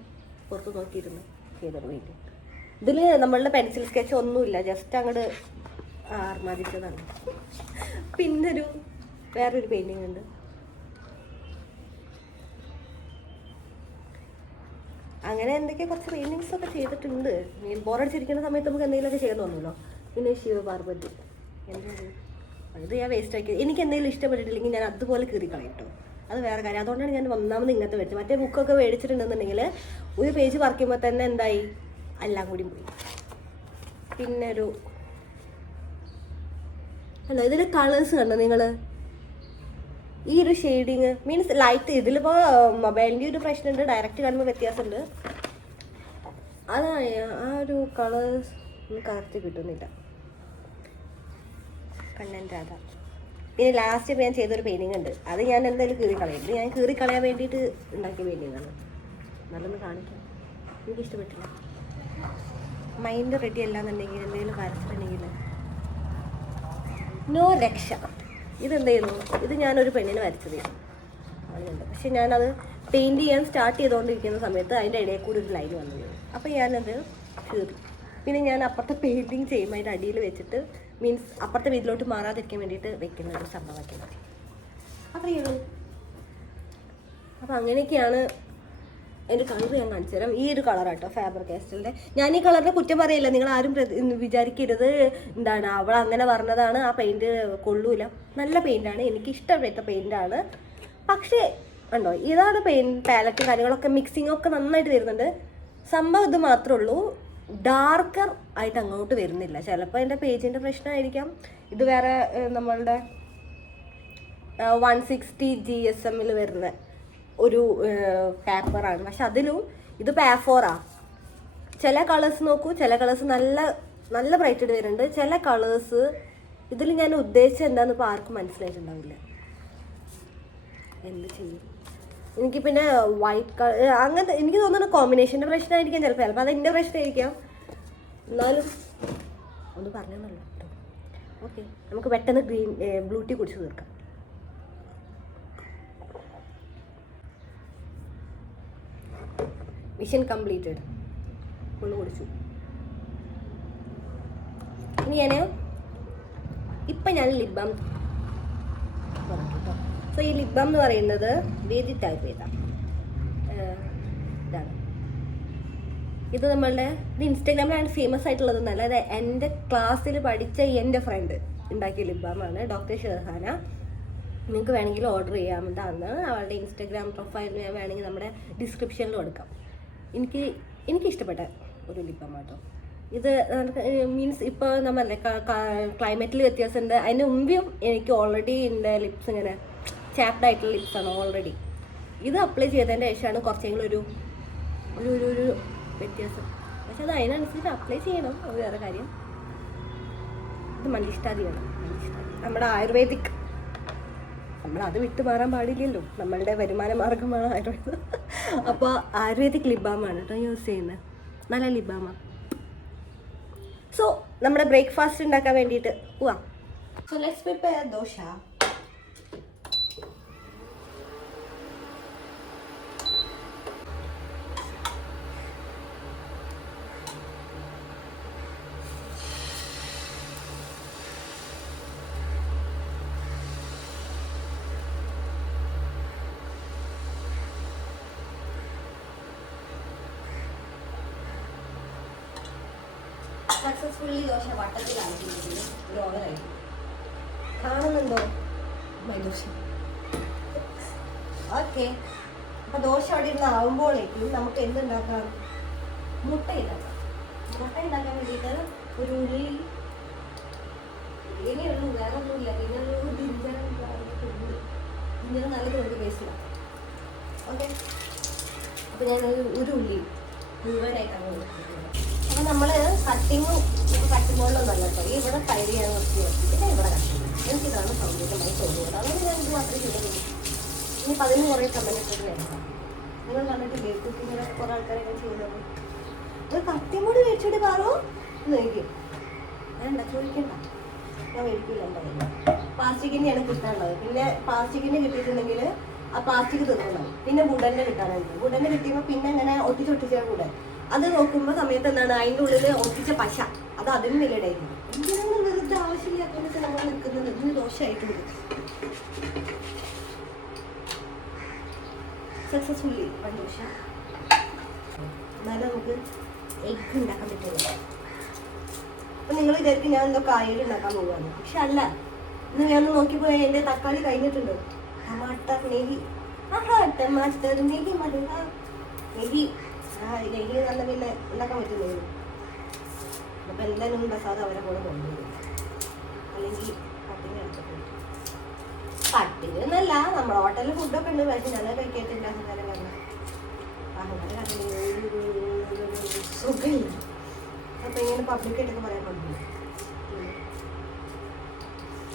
പുറത്ത് നോക്കിയിരുന്നു ചെയ്തൊരു പെയിൻറ്റിങ്. ഇതിൽ നമ്മളുടെ പെൻസിൽ സ്കെച്ച് ഒന്നുമില്ല, ജസ്റ്റ് അങ്ങോട്ട് ആർമാദിച്ചതാണ്. പിന്നൊരു വേറൊരു പെയിൻറ്റിങ് ഉണ്ട്. അങ്ങനെ എന്തൊക്കെയോ കുറച്ച് പെയിൻറ്റിങ്സ് ഒക്കെ ചെയ്തിട്ടുണ്ട്. ബോറടിച്ചിരിക്കുന്ന സമയത്ത് നമുക്ക് എന്തെങ്കിലുമൊക്കെ ചെയ്യാൻ തോന്നുമല്ലോ. പിന്നെ ശിവപാർവതി എൻ്റെ ഇത് ഞാൻ വേസ്റ്റ് ആക്കി. എനിക്ക് എന്തെങ്കിലും ഇഷ്ടപ്പെട്ടിട്ടില്ലെങ്കിൽ ഞാൻ അതുപോലെ കീറി കളയട്ടോ, അത് വേറെ കാര്യം. അതുകൊണ്ടാണ് ഞാൻ ഒന്നാമത് ഇങ്ങനത്തെ മേടിച്ചത്. മറ്റേ ബുക്കൊക്കെ മേടിച്ചിട്ടുണ്ടെന്നുണ്ടെങ്കിൽ ഒരു പേജ് പറിക്കുമ്പോൾ തന്നെ എന്തായി, എല്ലാം കൂടി പോയി. പിന്നെ ഒരു അല്ല, ഇതിൽ കളേഴ്സ് കണ്ടോ നിങ്ങൾ? ഈ ഒരു ഷെയ്ഡിങ് മീൻസ് ലൈറ്റ്. ഇതിലിപ്പോൾ മൊബൈലിൻ്റെ ഒരു പ്രശ്നമുണ്ട്, ഡയറക്റ്റ് കാണുമ്പോൾ വ്യത്യാസമുണ്ട്. അതാണ് ആ ഒരു കളേഴ്സ് കറക്റ്റ് കിട്ടുന്നില്ല. കണ്ണൻ രാധ. പിന്നെ ലാസ്റ്റ് ഞാൻ ചെയ്തൊരു പെയിൻറ്റിങ് ഉണ്ട്, അത് ഞാൻ എന്തായാലും കീറി കളയും. ഇത് ഞാൻ കീറി കളയാൻ വേണ്ടിയിട്ട് ഉണ്ടാക്കിയ പെയിൻറ്റിങ്ങാണ്. നല്ലൊന്ന് കാണിക്കാം. എനിക്കിഷ്ടപ്പെട്ടില്ല. മൈൻഡ് റെഡി അല്ലാന്നുണ്ടെങ്കിൽ എന്തെങ്കിലും വരച്ചിട്ടുണ്ടെങ്കിൽ നോ രക്ഷ. ഇതെന്ത് ചെയ്യുന്നു, ഇത് ഞാനൊരു പെണ്ണിനെ വരച്ചത് ആളുണ്ട്. പക്ഷെ ഞാനത് പെയിൻറ്റ് ചെയ്യാൻ സ്റ്റാർട്ട് ചെയ്തുകൊണ്ടിരിക്കുന്ന സമയത്ത് അതിൻ്റെ ഇടയിൽ കൂടി ഒരു ലൈൻ വന്നു. അപ്പോൾ ഞാനത് കീറി. പിന്നെ ഞാൻ അപ്പുറത്തെ പെയിൻറ്റിങ് ചെയ്യുമ്പോൾ അതിൻ്റെ അടിയിൽ വെച്ചിട്ട്, മീൻസ് അപ്പുറത്തെ വീട്ടിലോട്ട് മാറാതിരിക്കാൻ വേണ്ടിയിട്ട് വെക്കുന്ന ഒരു സംഭവമാക്കി മതി. അത്രയേ ഉള്ളൂ. അപ്പോൾ അങ്ങനെയൊക്കെയാണ് എൻ്റെ കളർ. ഞാൻ കാണിച്ചു തരാം. ഈ ഒരു കളറാട്ടോ ഫാബർ കാസ്റ്റലിൻ്റെ. ഞാൻ ഈ കളറിനെ കുറ്റം പറയില്ല, നിങ്ങൾ ആരും വിചാരിക്കരുത് എന്താണ് അവൾ അങ്ങനെ പറഞ്ഞതാണ്, ആ പെയിൻറ്റ് കൊള്ളൂല. നല്ല പെയിൻ്റാണ്, എനിക്ക് ഇഷ്ടപ്പെട്ട പെയിൻ്റാണ്. പക്ഷേ ഉണ്ടോ, ഇതാണ് പാലറ്റ് കാര്യങ്ങളൊക്കെ മിക്സിംഗ് ഒക്കെ നന്നായിട്ട് വരുന്നുണ്ട്. സംഭവം ഇത് മാത്രമേ ഉള്ളൂ, ഡാർക്കർ ആയിട്ട് അങ്ങോട്ട് വരുന്നില്ല. ചിലപ്പോൾ എൻ്റെ പേജിൻ്റെ പ്രശ്നമായിരിക്കാം. ഇത് വേറെ നമ്മളുടെ 160 GSM വരുന്ന ഒരു പേപ്പറാണ്. പക്ഷെ അതിലും ഇത് പാഫോറാ. ചില കളേഴ്സ് നോക്കൂ, ചില കളേഴ്സ് നല്ല നല്ല ബ്രൈറ്റഡ് വരുന്നുണ്ട്. ചില കളേഴ്സ് ഇതിൽ ഞാൻ ഉദ്ദേശിച്ചത് എന്താണെന്ന് ഇപ്പോൾ ആർക്കും മനസ്സിലായിട്ടുണ്ടാവില്ല. എന്ത് ചെയ്യും. എനിക്ക് പിന്നെ വൈറ്റ് കളർ അങ്ങനത്തെ എനിക്ക് തോന്നുന്നു കോമ്പിനേഷൻ്റെ പ്രശ്നമായിരിക്കാം. ചിലപ്പോൾ അതെൻ്റെ പ്രശ്നമായിരിക്കാം. എന്നാലും ഒന്ന് പറഞ്ഞല്ലോ കേട്ടോ. ഓക്കെ, നമുക്ക് പെട്ടെന്ന് ബ്ലൂ ടീ കുടിച്ച് തീർക്കാം. Mission completed. ഫുള്ള് കുടിച്ചു. ഇനി ഇപ്പം ഞാൻ ലിപ് ബാം കേട്ടോ. സോ ഈ ലിപ് ബാം എന്ന് പറയുന്നത് വേദി ടൈപ്പ് ചെയ്താൽ ഇതാണ്. ഇത് നമ്മളുടെ ഇത് ഇൻസ്റ്റാഗ്രാമിലാണ് ഫേമസ് ആയിട്ടുള്ളതെന്നല്ല, അത് എൻ്റെ ക്ലാസ്സിൽ പഠിച്ച എൻ്റെ ഫ്രണ്ട് ഉണ്ടാക്കിയ ലിപ് ബാമാണ്. ഡോക്ടർ ഷെർഹാന. നിങ്ങൾക്ക് വേണമെങ്കിൽ ഓർഡർ ചെയ്യാവുന്നതാണ്. അവളുടെ ഇൻസ്റ്റാഗ്രാം പ്രൊഫൈലിൽ ഞാൻ വേണമെങ്കിൽ നമ്മുടെ ഡിസ്ക്രിപ്ഷനിൽ കൊടുക്കാം. എനിക്ക് ഇഷ്ടപ്പെട്ട ഒരു ലിപ് ബാം കേട്ടോ ഇത്. മീൻസ് ഇപ്പോൾ നമ്മളല്ലേ ക്ലൈമറ്റിൽ വ്യത്യാസമുണ്ട്. അതിന് മുമ്പും എനിക്ക് ഓൾറെഡി എൻ്റെ ലിപ്സ് ഇങ്ങനെ ചാപ്ഡ് ആയിട്ടുള്ള ലിപ്സാണ് ഓൾറെഡി. ഇത് അപ്ലൈ ചെയ്തതിൻ്റെ ശേഷമാണ് കുറച്ചെങ്കിലും ഒരു ഒരു ഒരു ഒരു വ്യത്യാസം. പക്ഷെ അത് അതിനനുസരിച്ച് അപ്ലൈ ചെയ്യണം, അത് വേറെ കാര്യം. ഇത് മല്ലിഷ്ടാദിയാണ്. നമ്മുടെ ആയുർവേദിക്. നമ്മളത് വിട്ടു മാറാൻ പാടില്ലല്ലോ, നമ്മളുടെ വരുമാന മാർഗമാണ് ആയുർവേദം. അപ്പോൾ ആയുർവേദിക് ലിപ് ബാമാണ് കേട്ടോ യൂസ് ചെയ്യുന്നത്. നല്ല ലിപ് ബാമാണ്. സോ നമ്മുടെ ബ്രേക്ക്ഫാസ്റ്റ് ഉണ്ടാക്കാൻ വേണ്ടിയിട്ട് പോവാം. So let's prepare dosa. Successfully dosa വട്ടത്തിലാക്കിയിട്ട് ഒരു ഓവറായിരിക്കും. കാണുന്നുണ്ടോ മൈ ദോശ? ഓക്കെ, അപ്പം ദോശ അവിടെ ഇരുന്ന് ആവുമ്പോഴേക്കും നമുക്ക് എന്തുണ്ടാക്കാം? മുട്ട ഉണ്ടാക്കാം. മുട്ട ഉണ്ടാക്കാൻ വേണ്ടിയിട്ട് ഒരു ഉള്ളി ഇങ്ങനെയുള്ളൂ, വേറെ ഒന്നുമില്ല. പിന്നെ ഒരു ജിഞ്ചർ നല്ല വേണ്ടി പേസ്റ്റിലാണ്. ഓക്കെ, അപ്പം ഞാൻ ഒരു ഉള്ളി മുഴുവനായിട്ടാണ് കൊടുക്കുന്നത്. അപ്പോൾ നമ്മൾ കട്ടിങ് ബോർഡിലൊന്നല്ല കേട്ടോ, ഇവിടെ ഫ്രൈ ചെയ്യാൻ കുറച്ച് പിന്നെ ഇവിടെ കട്ടിങ്. എനിക്കിതാണ് സൗകര്യമായി തോന്നുന്നത്. അതുകൊണ്ട് ഞാൻ ഇത് മാത്രമേ ചെയ്യുന്നുള്ളൂ. ഇനിയിപ്പോൾ അതിന് കുറേ കമ്പനിയൊക്കെ വേണം. നിങ്ങൾ കണ്ടിട്ടില്ലേ കുക്കിങ്ങിനെ കുറേ ആൾക്കാരൊക്കെ ചെയ്യുന്നത്? ഒരു കട്ടിങ് ബോർഡ് മേടിച്ചിട്ട് പാറോ നോക്കി വേണ്ട ചോദിക്കണ്ട. ഞാൻ മേടിക്കില്ല എന്തായാലും. പ്ലാസ്റ്റിക്കിൻ്റെയാണ് കിട്ടാനുള്ളത്. പിന്നെ പ്ലാസ്റ്റിക്കിൻ്റെ കിട്ടിയിട്ടുണ്ടെങ്കിൽ ആ പ്ലാസ്റ്റിക് തീർക്കണം. പിന്നെ വുഡൻ്റെ കിട്ടാനുണ്ട്. വുഡൻ്റെ കിട്ടിയപ്പോൾ പിന്നെ ഇങ്ങനെ ഒട്ടിച്ചൊട്ടിച്ച വുഡൻ. അത് നോക്കുമ്പോൾ സമയത്ത് എന്താണ് അതിൻ്റെ ഉള്ളിൽ ഒട്ടിച്ച പശ, അത് അതിനും വലിയ ഡേറ്റ്. എന്തിനാണ് വെറുതെ ആവശ്യമില്ലാത്തതൊക്കെ നമ്മൾ നിൽക്കുന്നത്? ഇതിന് ദോഷമായിട്ടുണ്ട്. സക്സസ്ഫുള്ളി ദോശ. എന്നാലും നമുക്ക് എഗ് ഉണ്ടാക്കാൻ പറ്റില്ല. അപ്പം നിങ്ങൾ വിചാരിക്കും ഞാൻ എന്തോ കായൽ ഉണ്ടാക്കാൻ പോവുകയാണ്. പക്ഷെ അല്ല. ഇന്ന് ഞാൻ നോക്കിപ്പോയി എൻ്റെ തക്കാളി കഴിഞ്ഞിട്ടുണ്ട്. ടമാട്ടർ നെയ്യ്, ടമാട്ടർ നെയ്യ് മരുന്ന നെയ്യ്. നെയ്യ് നല്ല പിന്നെ ഉണ്ടാക്കാൻ പറ്റുന്നത്. അപ്പം എന്തായാലും പ്രസാദം അവരെ കൂടെ കൊണ്ടുവരും. അല്ലെങ്കിൽ പട്ടിണി എടുത്തിട്ട് പട്ടിണി എന്നല്ല, നമ്മുടെ ഹോട്ടലിൽ ഫുഡൊക്കെ ഉണ്ട്. പക്ഷെ ഞങ്ങൾ കഴിക്കാത്തില്ല. അഹങ്കാരം കാരണം സുഖമില്ല. അപ്പം ഇങ്ങനെ പബ്ലിക്കായിട്ടൊക്കെ പറയാൻ പാടില്ല.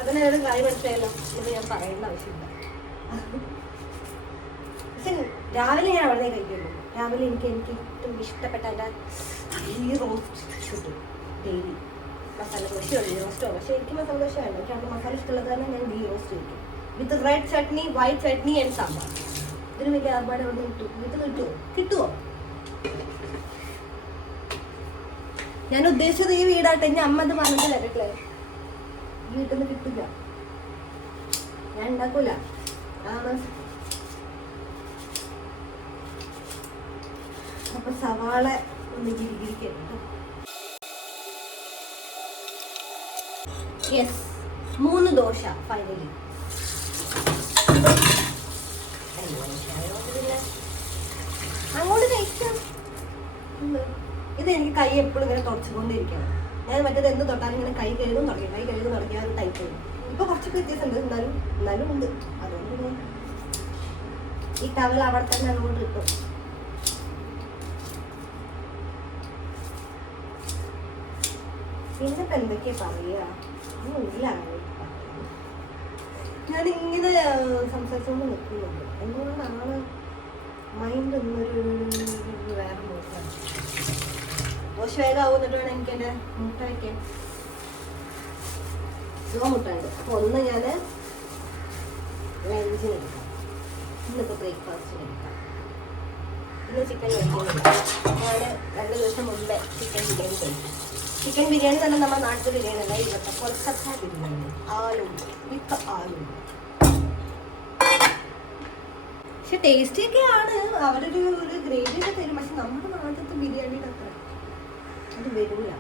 അതിനൊരു കാര്യം മനസ്സിലായല്ലോ. ഇത് ഞാൻ പറയേണ്ട ആവശ്യമില്ല. പക്ഷെ രാവിലെ ഞാൻ അവിടെ കഴിക്കുള്ളൂ. രാവിലെ എനിക്ക് ഏറ്റവും ഇഷ്ടപ്പെട്ട എൻ്റെ ഈ റോസ്റ്റ് കിട്ടും ഡെയിലി. മസാല ദോശയോ ഗീ റോസ്റ്റോ. പക്ഷേ എനിക്ക് മസാല ദോശ വേണ്ട. എനിക്ക് അവിടെ മസാല ഇഷ്ടമുള്ളത് തന്നെ ഞാൻ ഗീ റോസ്റ്റ് കഴിക്കും. With red chutney, white chutney and sambar. ഇതിന് വലിയ ആർഭാടം അവിടെ കിട്ടുമോ? ഞാൻ ഉദ്ദേശിച്ചത് ഈ വീടാട്ടെ. എൻ്റെ അമ്മ അത് പറഞ്ഞിട്ടില്ല കേട്ടില്ലേ? ഈ വീട്ടിൽ നിന്ന് കിട്ടില്ല. ഞാൻ ഉണ്ടാക്കൂല. അതാണ്. അപ്പൊ സവാള ഒന്ന് ഗിരിഗിരിക്കട്ടോ. Yes, 3 dosa finally. അങ്ങോട്ട് കഴിക്കാം. ഇത് എനിക്ക് കൈ എപ്പോഴും ഇങ്ങനെ തുടച്ചുകൊണ്ടിരിക്കണം. ഞാൻ മറ്റേത് എന്ത് തൊട്ടാലും ഇങ്ങനെ കൈ കഴുകും തുടങ്ങിയ ഒരു ടൈപ്പ്. ഇപ്പൊ കുറച്ചൊക്കെ വ്യത്യാസമുണ്ട്. എന്നാലും ഉണ്ട്. അതുകൊണ്ട് ഈ ടവൽ അവിടെ തന്നെ അങ്ങോട്ട് കിട്ടും. പിന്നിപ്പോ എന്തൊക്കെയാ പറയുക? ഒന്നുമില്ല. ഞാൻ ഇങ്ങനെ സംസാരിച്ചുകൊണ്ട് നിൽക്കുന്നുണ്ട്. എന്തുകൊണ്ടാണ് മൈൻഡ് ഒന്നൊരു വേറെ നോക്കാം. ദോശ വേഗം ആവുന്നിട്ട് വേണം എനിക്ക് എൻ്റെ മുട്ട വയ്ക്കാൻ. മുട്ട ഉണ്ട്. അപ്പോൾ ഒന്ന് ഞാൻ ലഞ്ചിന് എടുക്കാം. ഇന്നിപ്പോൾ ബ്രേക്ക്ഫാസ്റ്റിന് എടുക്കാം. ഇന്ന് ചിക്കൻ കഴിക്കുന്നില്ല. ഞാൻ 2 ദിവസം മുമ്പേ ചിക്കൻ ബിരിയാണി കഴിക്കും. ചിക്കൻ ബിരിയാണി തന്നെ നമ്മുടെ നാട്ടിൽ ബിരിയാണി അല്ല, ഇവിടുത്തെ കൊൽക്കത്ത ബിരിയാണി. ആലു വിത്ത് ആലു. പക്ഷെ ടേസ്റ്റി ഒക്കെയാണ്. അവരൊരു ഗ്രേവി ഒക്കെ തരും. പക്ഷെ നമ്മുടെ നാട്ടിലത്തെ ബിരിയാണിയുടെ അത്ര അത് വരില്ല.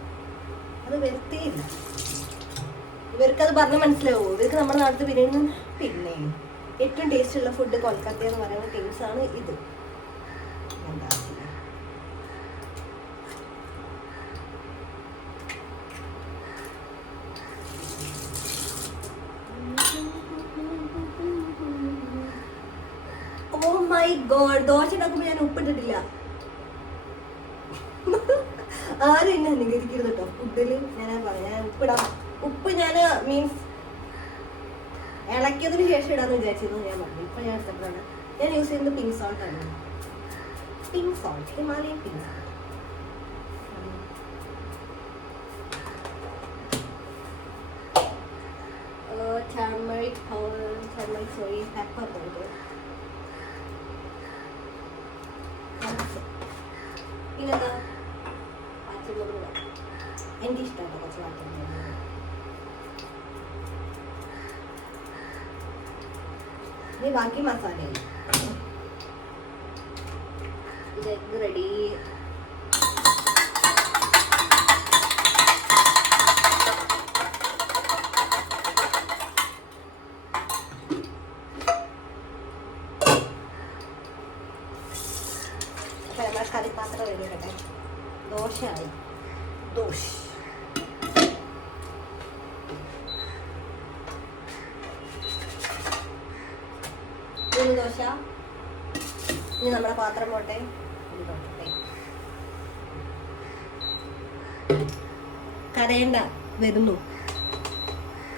അത് വരത്തേയില്ല. ഇവർക്കത് പറഞ്ഞാൽ മനസ്സിലാവോ? ഇവർക്ക് നമ്മുടെ നാട്ടിലത്തെ ബിരിയാണി. പിന്നെ ഏറ്റവും ടേസ്റ്റ് ഉള്ള ഫുഡ് കൊൽക്കത്ത എന്ന് പറയുന്ന ടേസ്റ്റാണ് ഇത്. എന്താ മൈ ഗോഡ്, ദോശ ഉണ്ടാക്കുമ്പോൾ ഞാൻ ഉപ്പിട്ടിട്ടില്ല. ആരും എന്നെ അനുകരിക്കരുത് കേട്ടോ. ഫുഡിൽ ഞാൻ പറയാം, ഞാൻ ഉപ്പിടാം. ഉപ്പ് ഞാൻ മീൻസ് ഇളക്കിയതിന് ശേഷം ഇടാന്ന് വിചാരിച്ചിരുന്നു. ഞാൻ പറഞ്ഞു ഇപ്പൊ ഞാൻ ഇഷ്ടപ്പെടാണ്. ഞാൻ യൂസ് ചെയ്യുന്നത് പിങ്ക് സോൾട്ട് ആണ്. Pink salt, Himalayan pink salt. Pepper powder. പിന്നെന്താ പച്ചമുളക്. എനിക്ക് ഇഷ്ടമല്ല കുറച്ച് പച്ചമുളക്. ഇനി ബാക്കി മസാലയായി. ഇത് എഗ് റെഡി. കറിപ്പാത്രം റെഡിയാക്കട്ടെ. ദോശയായി. ദോശ 3 ദോശ. ഇനി നമ്മുടെ പാത്രം പോട്ടെ. കരയണ്ട, വരുന്നു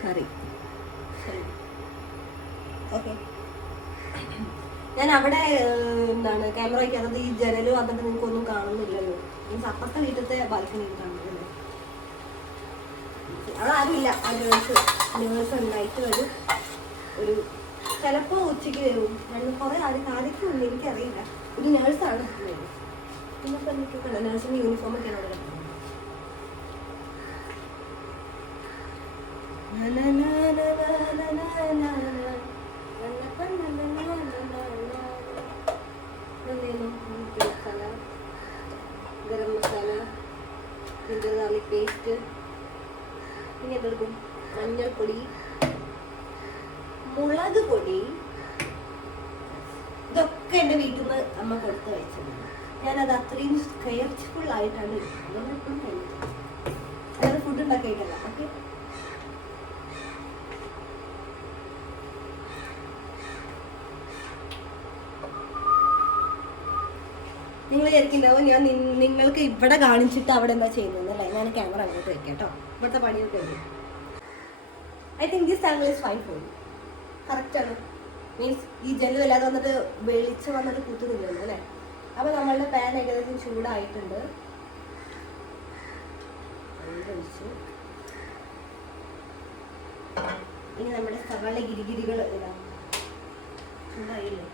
കറി. ഓക്കെ. ഞാൻ അവിടെ എന്താണ് ക്യാമറ വയ്ക്കാത്തത് ഈ ജനല് വന്നിട്ട് നിങ്ങൾക്കൊന്നും കാണുന്നില്ലല്ലോ. മീൻസ് അപ്പുറത്തെ വീട്ടിലത്തെ ബാൽക്കണിയിൽ കാണുന്നില്ലേ. അവിടെ ആരുമില്ല. ആ നേഴ്സ് നൈറ്റ് വരും. ഒരു ചിലപ്പോൾ ഉച്ചയ്ക്ക് വരും. കുറേ ആരൊക്കെ ഉണ്ട് എനിക്കറിയില്ല. ഒരു നേഴ്സാണ് വരും. ഇന്നിപ്പോൾ എനിക്കൊക്കെ നേഴ്സിൻ്റെ യൂണിഫോമൊക്കെയാണ് അവിടെ കിട്ടുന്നത്. Garam masala, ginger garlic paste, പിന്നെ എന്തെടുക്കും, മഞ്ഞൾപ്പൊടി, മുളക് പൊടി. ഇതൊക്കെ എൻ്റെ വീട്ടിൽ നിന്ന് അമ്മ കൊടുത്ത് വെച്ചത്. ഞാനത് അത്രയും കെയർഫുള്ളായിട്ടാണ് അതുകൊണ്ട് എപ്പോഴും കഴിക്കുന്നത്. അല്ലാതെ ഫുഡ് ഉണ്ടാക്കിയിട്ടല്ല. ഓക്കെ, നിങ്ങൾ വിചാരിക്കുന്നുണ്ടാവും ഞാൻ നിങ്ങൾക്ക് ഇവിടെ കാണിച്ചിട്ട് അവിടെ എന്താ ചെയ്യുന്നതല്ലേ. ഞാൻ ക്യാമറ അങ്ങോട്ട് വെക്കാം കേട്ടോ. ഇവിടുത്തെ പണിയൊക്കെ ഉണ്ട്. I think this angle is fine for you. കറക്റ്റാണ്. മീൻസ് ഈ ജെല്ല് വല്ലാതെ വന്നിട്ട് വെളിച്ചം വന്നിട്ട് കുത്തുന്നില്ലല്ലോ അല്ലേ. അപ്പോൾ നമ്മളുടെ പാൻ ഏകദേശം ചൂടായിട്ടുണ്ട്. ഒഴിച്ചു. ഇനി നമ്മുടെ സവാള ഗിരിഗിരികൾ ഇടാം. ചൂടായില്ലേ.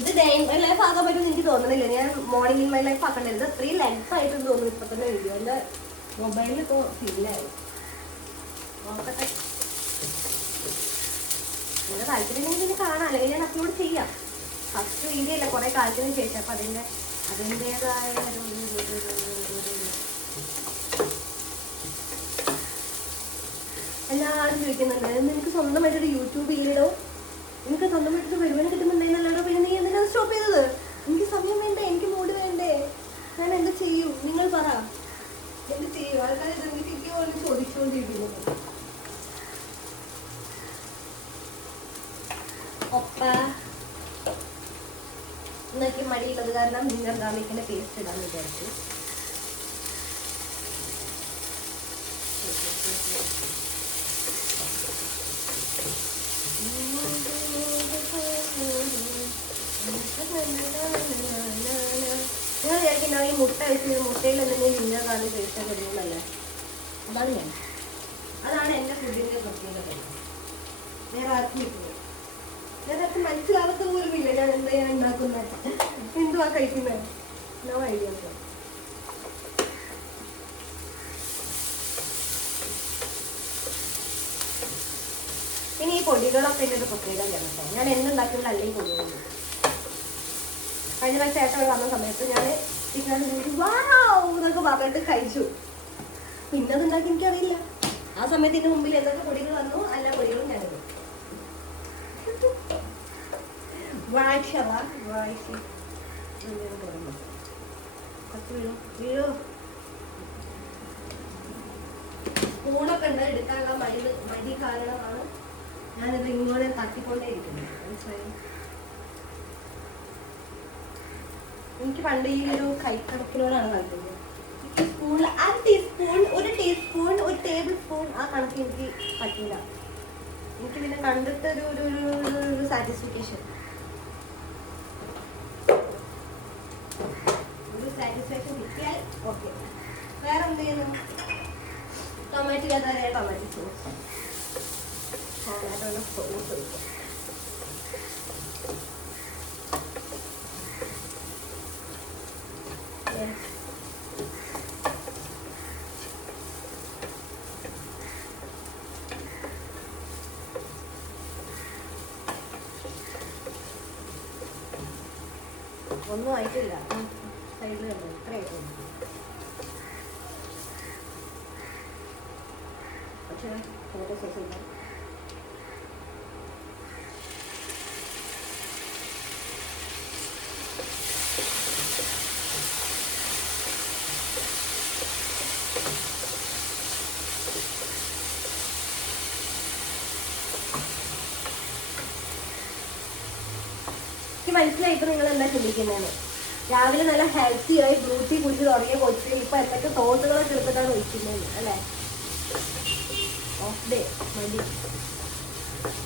ഇത് ഡേ ഇൻ മൈ ലൈഫ് ആകാൻ പറ്റുമെന്ന് എനിക്ക് തോന്നുന്നില്ല. ഞാൻ മോർണിംഗ് ഇൻ മൈ ലൈഫ് ആക്കണ്ടായിരുന്നു. അത്രയും ലെങ്ത് ആയിട്ടെന്ന് തോന്നുന്നു ഇപ്പം തന്നെ വീഡിയോ. എൻ്റെ മൊബൈലിൽ ഇപ്പോൾ ഫീലായി. നോക്കട്ടെ, എൻ്റെ താല്പര്യം പിന്നെ കാണാം, അല്ലെങ്കിൽ ഞാൻ അപ്ലോഡ് ചെയ്യാം. ഫസ്റ്റ് വീഡിയോ അല്ല, കുറേ കാലത്തിന് ശേഷം. അപ്പം അതിൻ്റെതായ എല്ലാവരും ചോദിക്കുന്നുണ്ട്, നിനക്ക് സ്വന്തമായിട്ടൊരു യൂട്യൂബ് ഇല്ലടോ, എനിക്ക് സ്വന്തമായിട്ടൊരു വരുമാനം കിട്ടുന്നുണ്ടായിരുന്നല്ലോ, പിന്നെ നീ എന്തിനാണ് സ്റ്റോപ്പ് ചെയ്തത്? എനിക്ക് സമയം വേണ്ടേ, എനിക്ക് മൂഡ് വേണ്ടേ, ഞാൻ എന്ത് ചെയ്യും? നിങ്ങൾ പറ, എന്ത് ചെയ്യും? ആൾക്കാർ ഇതെനിക്ക് ചോദിച്ചുകൊണ്ടിരിക്കുന്നത്. ഒപ്പ എന്നൊക്കെ മടിയുള്ളത് കാരണം ജിഞ്ചർ ഗാർലിക്കിന്റെ പേസ്റ്റ് ഇടാൻ വിചാരിച്ചു. നിങ്ങൾ വിചാരിക്കുന്ന ഈ മുട്ട വെച്ച് മുട്ടയിൽ എന്തെങ്കിലും ജിഞ്ചർ ഗാർലിക് പേസ്റ്റ് ഒക്കെ ഇടുന്നല്ലേ? അതാണ് എൻ്റെ ഫുഡിൻ്റെ പ്രത്യേകത. വേറെ ആർക്കും കിട്ടുന്നത്, വേറെ ആർക്കും മനസ്സിലാവാത്ത പോലും ഇല്ല ഞാൻ എന്താ ഉണ്ടാക്കുന്നത്, എന്തുവാ കഴിക്കുന്നത്. No idea. ഇനി ഈ പൊടികളൊക്കെ എൻ്റെ ഒരു പ്രത്യേകം കേട്ടോ. ഞാൻ എന്തുണ്ടാക്കുമ്പോൾ അല്ലെങ്കിൽ പൊടികളുണ്ട്. കഴിഞ്ഞ പ്രാവശ്യം ചേട്ടൻ വന്ന സമയത്ത് ഞാൻ വാവ് എന്നൊക്കെ പറഞ്ഞിട്ട് കഴിച്ചു. പിന്നെ അതുണ്ടാക്കി എനിക്കറിയില്ല. ആ സമയത്ത് ഇതിന് മുമ്പിൽ എന്തൊക്കെ പൊടികൾ വന്നു എല്ലാ പൊടികളും ഞാനിടും. സ്പൂണൊക്കെ ഉണ്ട്, എടുക്കാനുള്ള മടി കാരണമാണ് ഞാനിത് ഇങ്ങോട്ട് തട്ടിക്കൊണ്ടേ ഇരിക്കുന്നത്. മനസ്സിലായി? എനിക്ക് പണ്ട് ഈ ഒരു കൈക്കണക്കിനോടാണ് താല്പര്യം. സ്പൂണിൽ ഒരു ടീസ്പൂൺ ഒരു ടേബിൾ സ്പൂൺ ആ കണക്ക് എനിക്ക് പറ്റില്ല. എനിക്ക് പിന്നെ കണ്ടിട്ട് ഒരു സാറ്റിസ്ഫിക്കേഷൻ, ഒരു സാറ്റിസ്ഫാക്ഷൻ കിട്ടിയാൽ ഓക്കെ. വേറെ എന്ത് ചെയ്യുന്നു? ടൊമാറ്റോ ഇല്ലാത്ത ടൊമാറ്റോ സോസ്, ടൊമാറ്റോ സോസ് ഒഴിക്കും. ഒന്നും ആയിട്ടില്ല. സൈഡിൽ കണ്ടോ ഇത്രയായിട്ടുള്ളൂ. പക്ഷേ ടൊമാറ്റോ സോസ് ഇല്ല. മനസ്സിലായി. ഇപ്പൊ നിങ്ങൾ എന്താ ചിന്തിക്കുന്നതെന്ന്. രാവിലെ നല്ല ഹെൽത്തി ആയി ബ്ലൂട്ടി കുടിച്ച് തുടങ്ങിയ കൊച്ച് ഇപ്പൊ എന്തൊക്കെ തോട്ടുകളൊക്കെ എടുത്തിട്ടാണ് ഒഴിക്കുന്നത് അല്ലേ? ഓഫ് ഡേ മതി.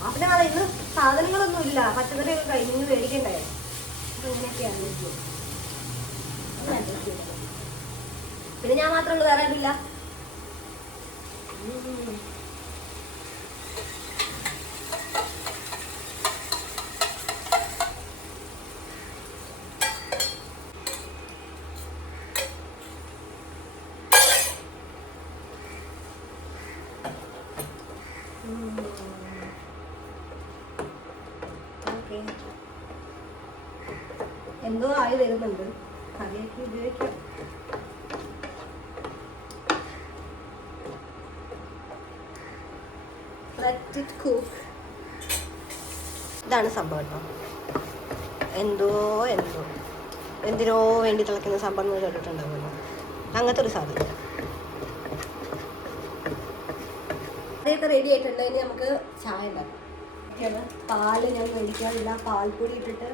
അവിടെ നാളെ ഇന്ന് സാധനങ്ങളൊന്നും ഇല്ല, പച്ചക്കറിയൊക്കെ കഴിഞ്ഞ് മേടിക്കണ്ടേ. അപ്പൊ ഇങ്ങനെയൊക്കെയാണ്. പിന്നെ ഞാൻ മാത്രമേ ഉള്ളൂ, വേറെ ആരുമില്ല. എന്തോ ആയി വരുന്നുണ്ട്, കറിയൊക്കെ ഉപയോഗിക്കാം. ഇതാണ് സംഭവം കേട്ടോ. എന്തിനോ വേണ്ടി തിളയ്ക്കുന്ന സംഭവം എന്ന് കേട്ടിട്ടുണ്ടാവുമല്ലോ, അങ്ങനത്തെ ഒരു സാധനം. അതൊക്കെ റെഡി ആയിട്ടുണ്ട്. ഇനി നമുക്ക് ചായ ഉണ്ടാക്കാം. പാല് ഞാൻ മേടിക്കാറില്ല, പാൽപ്പൊടി ഇട്ടിട്ട്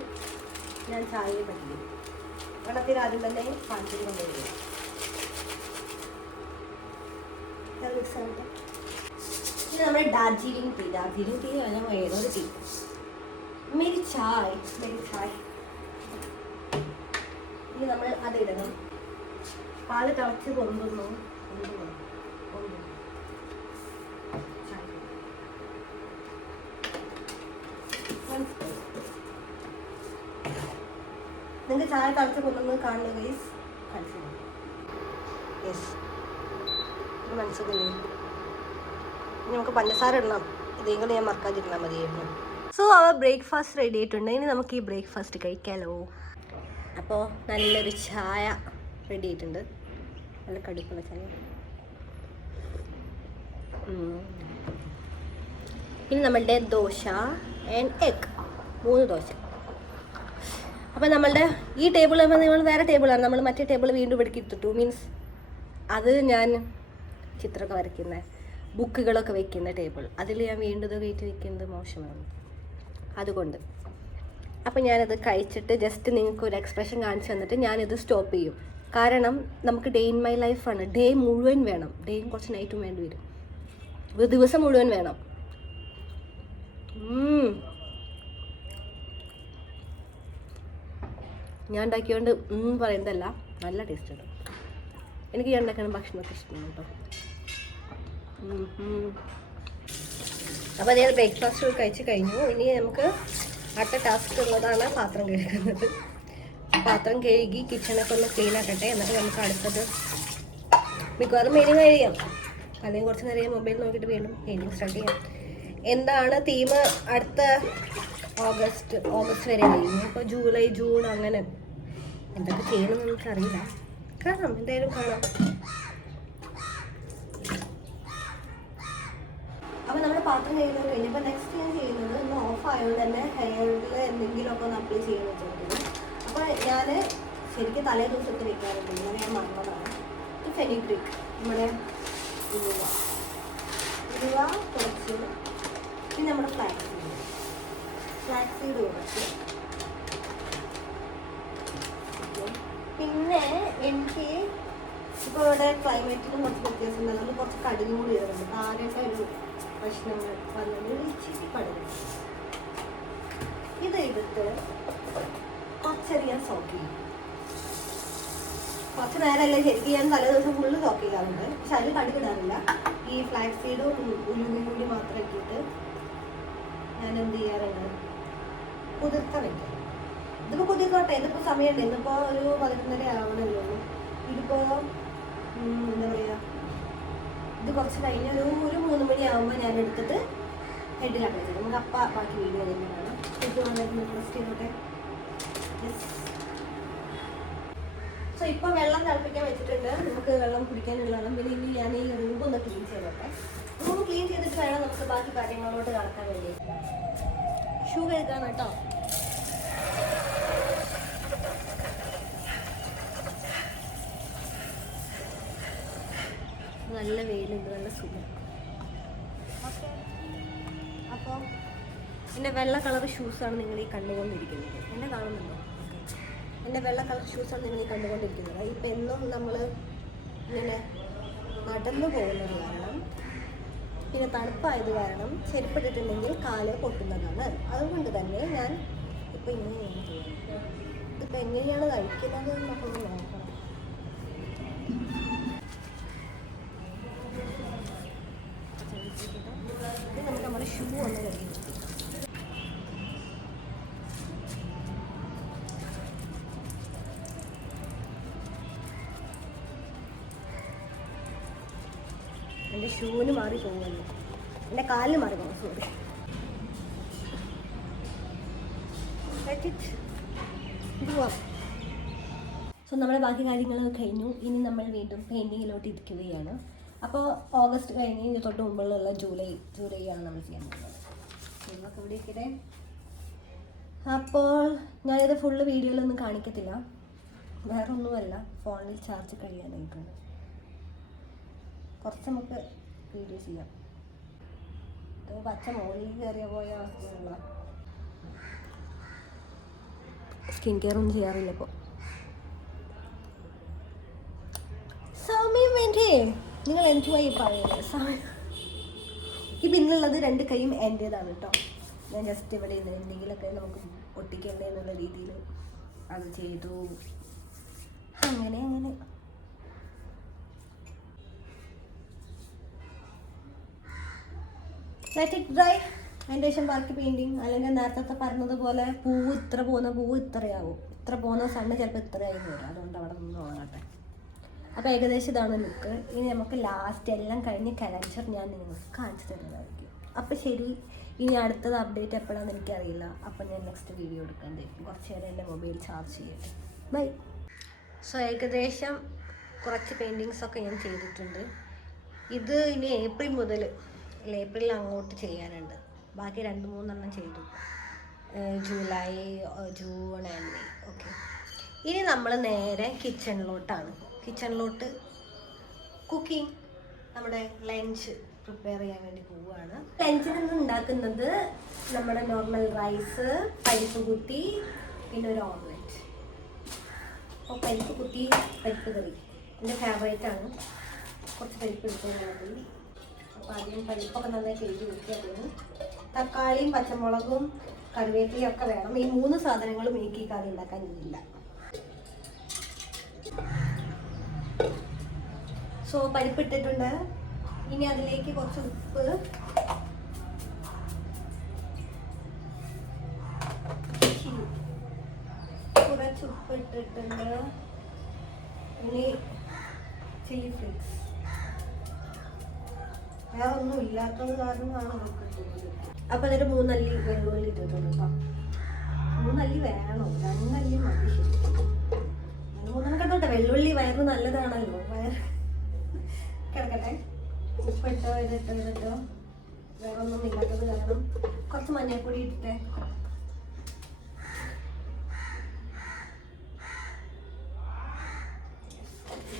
ഞാൻ ചായയെ പറ്റില്ല. വെള്ളത്തിൽ ആദ്യം തന്നെ പാൽപ്പൊടി കൊണ്ടുവരിക. ഇത് നമ്മുടെ ഡാർജിലിംഗ് ടീ ഞാൻ ഏതൊരു ടീ. മേരി ചായ്. ഇനി നമ്മൾ അതിടണം. പാല് തിളച്ച് കൊണ്ടുവന്നു. നിങ്ങൾക്ക് ചായ തിളച്ച് കൊണ്ടുവന്ന് കാണുന്ന ഗൈസ് മനസ്സിലായി. നമുക്ക് പഞ്ചസാര ഇടണം, ഇതേം കൂടെ ഞാൻ മറക്കാതിരുന്നാൽ മതിയായിരുന്നു. സോ അവർ ബ്രേക്ക്ഫാസ്റ്റ് റെഡി ആയിട്ടുണ്ട്. ഇനി നമുക്ക് ഈ ബ്രേക്ക്ഫാസ്റ്റ് കഴിക്കാമല്ലോ. അപ്പോൾ നല്ലൊരു ചായ റെഡി ആയിട്ടുണ്ട്, നല്ല കടുപ്പുള്ള ചായ. ഇനി നമ്മളുടെ ദോശ ആൻഡ് എഗ്, 3 ദോശ. അപ്പം നമ്മളുടെ ഈ ടേബിൾ നമ്മൾ വേറെ ടേബിളാണ്, നമ്മൾ മറ്റേ ടേബിൾ വീണ്ടും ഇവിടേക്ക് എടുത്തിട്ടു. മീൻസ് അത് ഞാൻ ചിത്രമൊക്കെ വരയ്ക്കുന്ന, ബുക്കുകളൊക്കെ വെക്കുന്ന ടേബിൾ, അതിൽ ഞാൻ വീണ്ടും ഇത് കയറ്റി വെക്കുന്നത് മോശമാണ്. അതുകൊണ്ട് അപ്പം ഞാനത് കഴിച്ചിട്ട് ജസ്റ്റ് നിങ്ങൾക്ക് ഒരു എക്സ്പ്രഷൻ കാണിച്ചു തന്നിട്ട് ഞാനിത് സ്റ്റോപ്പ് ചെയ്യും. കാരണം നമുക്ക് ഡേ ഇൻ മൈ ലൈഫാണ്, ഡേ മുഴുവൻ വേണം, ഡേയും കുറച്ച് നൈറ്റും വേണ്ടി വരും, ഒരു ദിവസം മുഴുവൻ വേണം. ഞാൻ ഉണ്ടാക്കിയോണ്ട് പറയുന്നതല്ല, നല്ല ടേസ്റ്റ് ഉണ്ട്. എനിക്ക് ഞാൻ ഉണ്ടാക്കുന്ന ഭക്ഷണമൊക്കെ ഇഷ്ടമാണ് കേട്ടോ. അപ്പോൾ ഞാൻ ബ്രേക്ക്ഫാസ്റ്റ് കഴിച്ച് കഴിഞ്ഞു. ഇനി നമുക്ക് അടുത്ത ടാസ്ക് ഉള്ളതാണ് പാത്രം കഴുകുന്നത്. പാത്രം കഴുകി കിച്ചണൊക്കെ ഒന്ന് ക്ലീൻ ആക്കട്ടെ, എന്നിട്ട് നമുക്ക് അടുത്തത് മിക്കവാറും പെയിൻറ്റിങ് കഴിയാം, അല്ലെങ്കിൽ കുറച്ച് നേരം മൊബൈൽ നോക്കിയിട്ട് വീണ്ടും പെയിൻറ്റിങ് സ്റ്റാർട്ട് ചെയ്യാം. എന്താണ് തീം? അടുത്ത ഓഗസ്റ്റ് വരെ കഴിഞ്ഞു. ഇപ്പോൾ ജൂലൈ, ജൂൺ അങ്ങനെ എന്തൊക്കെ ചെയ്യണമെന്ന് നമുക്കറിയില്ല. കാണാം, എന്തായാലും കാണാം. അപ്പോൾ നമ്മുടെ പാത്രം കഴിയുന്നത് കഴിഞ്ഞപ്പോൾ നെക്സ്റ്റ് ഞാൻ ചെയ്യുന്നത്, ഒന്ന് ഓഫ് ആയതുകൊണ്ട് തന്നെ ഹെയറിൽ എന്തെങ്കിലുമൊക്കെ ഒന്ന് അപ്ലൈ ചെയ്യാൻ വെച്ചിട്ടുണ്ട്. അപ്പോൾ ഞാൻ ശരിക്കും തലേ ദിവസത്തെ വെക്കാറുണ്ട്, ഇങ്ങനെ ഞാൻ മറന്നതാണ്. ഈ ഫെനിഗ്രിക് നമ്മുടെ ഉലുവ കുറച്ച്, പിന്നെ നമ്മുടെ ഫ്ലാക്സ് സീഡ് കുറച്ച്. പിന്നെ എനിക്ക് ഇപ്പോൾ ഇവിടെ ക്ലൈമറ്റിനും കുറച്ച് വ്യത്യാസം ഉണ്ട്, നമ്മൾ കുറച്ച് കടുകും കൂടി ഇടുന്നുണ്ട്. താരൊക്കെ ഒരു പ്രശ്നങ്ങൾ വന്നത് ഇച്ചിരി കടുക് ഇത് എടുത്ത് കുറച്ചധികം സോക്ക് ചെയ്യും. കുറച്ച് നേരമല്ലേ ശരിക്കും ഞാൻ തലേ ദിവസം ഫുള്ള് സോക്ക് ചെയ്യാറുണ്ട്, പക്ഷെ അതിൽ കടുക് ഇടാറില്ല. ഈ ഫ്ലാക്സ് സീഡും ഉലുവയും കൂടി മാത്രം ഇട്ടിട്ട് ഞാൻ എന്ത് ചെയ്യാറുണ്ട്, കുതിർക്കാൻ വെക്കാം. ഇതിപ്പോൾ കുതിർക്കോട്ടെ, ഇതിപ്പോൾ സമയമുണ്ട്, ഇന്നിപ്പോൾ ഒരു 11:30 ആവണമല്ലോ. ഇതിപ്പോൾ എന്താ പറയുക, ഇത് കുറച്ച് കഴിഞ്ഞ് ഒരു 3 മണിയാകുമ്പോൾ ഞാൻ എടുത്തിട്ട് ഹെഡിലാക്കി വെച്ചത്. നമുക്ക് അപ്പം ബാക്കി വീഡിയോ തന്നെയാണ്. ഇത് നന്നായിട്ട് ഇൻട്രസ്റ്റ് ചെയ്തോട്ടെ. സോ ഇപ്പോൾ വെള്ളം തിളപ്പിക്കാൻ വെച്ചിട്ടുണ്ട്, നമുക്ക് വെള്ളം കുടിക്കാനുള്ളതാണ്. പിന്നെ ഇനി ഞാൻ ഈ റൂം ഒന്ന് ക്ലീൻ ചെയ്തോട്ടെ. റൂം ക്ലീൻ ചെയ്തിട്ട് വേണം നമുക്ക് ബാക്കി കാര്യങ്ങളോട്ട് കടക്കാൻ വേണ്ടി. ഷൂ കഴുകാൻ കേട്ടോ. നല്ല വെയിലുണ്ട്, നല്ല സുഖം. ഓക്കെ, അപ്പോൾ എൻ്റെ വെള്ള കളർ ഷൂസാണ് നിങ്ങൾ ഈ കണ്ടുകൊണ്ടിരിക്കുന്നത്. എന്നെ കാണുന്നുണ്ടോ? എൻ്റെ വെള്ള കളർ ഷൂസാണ് നിങ്ങൾ ഈ കണ്ടുകൊണ്ടിരിക്കുന്നത്. ഇപ്പം എന്നും നമ്മൾ ഇങ്ങനെ നടന്നു പോകുന്നത് കാരണം പിന്നെ തണുപ്പായത് കാരണം ചെരുപ്പിട്ടിട്ടുണ്ടെങ്കിൽ കാല് പൊട്ടുന്നതാണ്. അതുകൊണ്ട് തന്നെ ഞാൻ ഇപ്പം ഇങ്ങനെയാണ് ചെയ്യുന്നത്. ഇതിപ്പോൾ എങ്ങനെയാണ് കഴിക്കുന്നത് എന്നൊക്കെ നോക്കണം. ഇത് നമുക്ക് നമ്മുടെ ഷൂ ഒന്ന് കഴിക്കും. എൻ്റെ ഷൂവിന് മാറി പോകുമല്ലോ, എൻ്റെ കാലിന് മാറി പോകും. സോറി. സോ നമ്മുടെ ബാക്കി കാര്യങ്ങളൊക്കെ കഴിഞ്ഞു. ഇനി നമ്മൾ വീണ്ടും പെയിൻറ്റിങ്ങിലോട്ട് ഇരിക്കുകയാണ്. അപ്പോൾ ഓഗസ്റ്റ് കഴിഞ്ഞ് ഇനി തൊട്ട് മുമ്പുള്ള ജൂലൈ ആണ് നമ്മൾ ചെയ്യാൻ പോകുന്നത്. നിങ്ങൾക്ക് ഇവിടെ ഇരിക്കട്ടെ. അപ്പോൾ ഞാനിത് ഫുള്ള് വീഡിയോയിലൊന്നും കാണിക്കത്തില്ല. വേറെ ഒന്നുമല്ല, ഫോണിൽ ചാർജ് കഴിയാനായിട്ടുണ്ട്. കുറച്ച് നമുക്ക് വീഡിയോ ചെയ്യാം. പച്ച മോളിൽ കയറിയ പോയ അവസ്ഥയുള്ള സ്കിൻ കെയർ ഒന്നും ചെയ്യാറില്ല ഇപ്പോൾ. സമയം വേണ്ടേ? നിങ്ങൾ എന്തുവായി പറയുന്നത്? സമയം. ഈ പിന്നുള്ളത് 2 കൈയും എൻ്റേതാണ് കേട്ടോ. ഞാൻ ജസ്റ്റ് ഇവിടെ എന്തെങ്കിലുമൊക്കെ നമുക്ക് ഒട്ടിക്കണ്ടേ എന്നുള്ള രീതിയിൽ അത് ചെയ്തു. അങ്ങനെ ലെറ്റ് ഇറ്റ് ഡ്രൈ. അതിൻ്റെ ശേഷം ബാക്കി പെയിൻറ്റിങ്. അല്ലെങ്കിൽ നേരത്തെ പറഞ്ഞതുപോലെ പൂവ് ഇത്ര പോകുന്ന പൂവ് ഇത്രയാവും, ഇത്ര പോകുന്ന സണ്ണ് ചിലപ്പോൾ ഇത്രയായി വരും. അതുകൊണ്ട് അവിടെ നിന്ന് ഉണങ്ങട്ടെ. അപ്പോൾ ഏകദേശം ഇതാണ് ലുക്ക്. ഇനി നമുക്ക് ലാസ്റ്റ് എല്ലാം കഴിഞ്ഞ് കലൻസർ ഞാൻ നിങ്ങൾക്ക് കാണിച്ചു തരുന്നതായിരിക്കും. അപ്പോൾ ശരി, ഇനി അടുത്തത് അപ്ഡേറ്റ് എപ്പോഴാണെന്ന് എനിക്കറിയില്ല. അപ്പോൾ ഞാൻ നെക്സ്റ്റ് വീഡിയോ എടുക്കാണ്ടായിരിക്കും. കുറച്ച് നേരം എൻ്റെ മൊബൈൽ ചാർജ് ചെയ്യട്ടെ. ബൈ. സോ ഏകദേശം കുറച്ച് പെയിൻറ്റിങ്സൊക്കെ ഞാൻ ചെയ്തിട്ടുണ്ട്. ഇത് ഇനി ഏപ്രിൽ മുതൽ ഏപ്രിൽ അങ്ങോട്ട് ചെയ്യാനുണ്ട്. ബാക്കി 2-3 ചെയ്തു. July, June and May. Okay. ഇനി നമ്മൾ നേരെ കിച്ചണിലോട്ട് കുക്കിംഗ്, നമ്മുടെ ലഞ്ച് പ്രിപ്പയർ ചെയ്യാൻ വേണ്ടി പോവുകയാണ്. ലഞ്ചിന് ഇന്ന് ഉണ്ടാക്കുന്നത് നമ്മുടെ നോർമൽ റൈസ്, പരിപ്പ് കുത്തി, പിന്നെ ഒരു ഓംലെറ്റ്. അപ്പോൾ പരിപ്പ് കുത്തി, പരിപ്പ് കറി എൻ്റെ ഫേവറേറ്റാണ്. കുറച്ച് പരിപ്പ് എടുത്താൽ മതി. അപ്പോൾ ആദ്യം പരിപ്പൊക്കെ നന്നായി കഴുകി വയ്ക്കുക. തക്കാളിയും പച്ചമുളകും കറിവേപ്പിലയും ഒക്കെ വേണം. ഈ 3 സാധനങ്ങളും എനിക്ക് ഈ കറി ഉണ്ടാക്കാൻ ഇല്ല. സോ പരിപ്പിട്ടിട്ടുണ്ട്. ഇനി അതിലേക്ക് കുറച്ച് ഉപ്പ്, കുറച്ച് ഉപ്പ് ഇട്ടിട്ടുണ്ട്. ഇനി ചില്ലി ഫ്ലേക്സ്. വേറെ ഒന്നും ഇല്ലാത്തത് കാരണമാണ് നമുക്ക് ഇട്ടുള്ളത്. അപ്പോൾ അതൊരു 3 അല്ലി വെള്ളുള്ളി ഇട്ടിട്ടുണ്ട് കേട്ടോ. 3 അല്ലി വേണോ? 2 അല്ലി മതി. 3 കേട്ടോട്ടെ. വെള്ളുള്ളി വയറ് നല്ലതാണല്ലോ. വയറ് കിടക്കട്ടെ. ഉപ്പിട്ടോ ഇതിട്ടോ വേറെ ഒന്നും ഇല്ലാത്തത് കാരണം കുറച്ച് മഞ്ഞൾപ്പൊടി ഇട്ടിട്ടെ.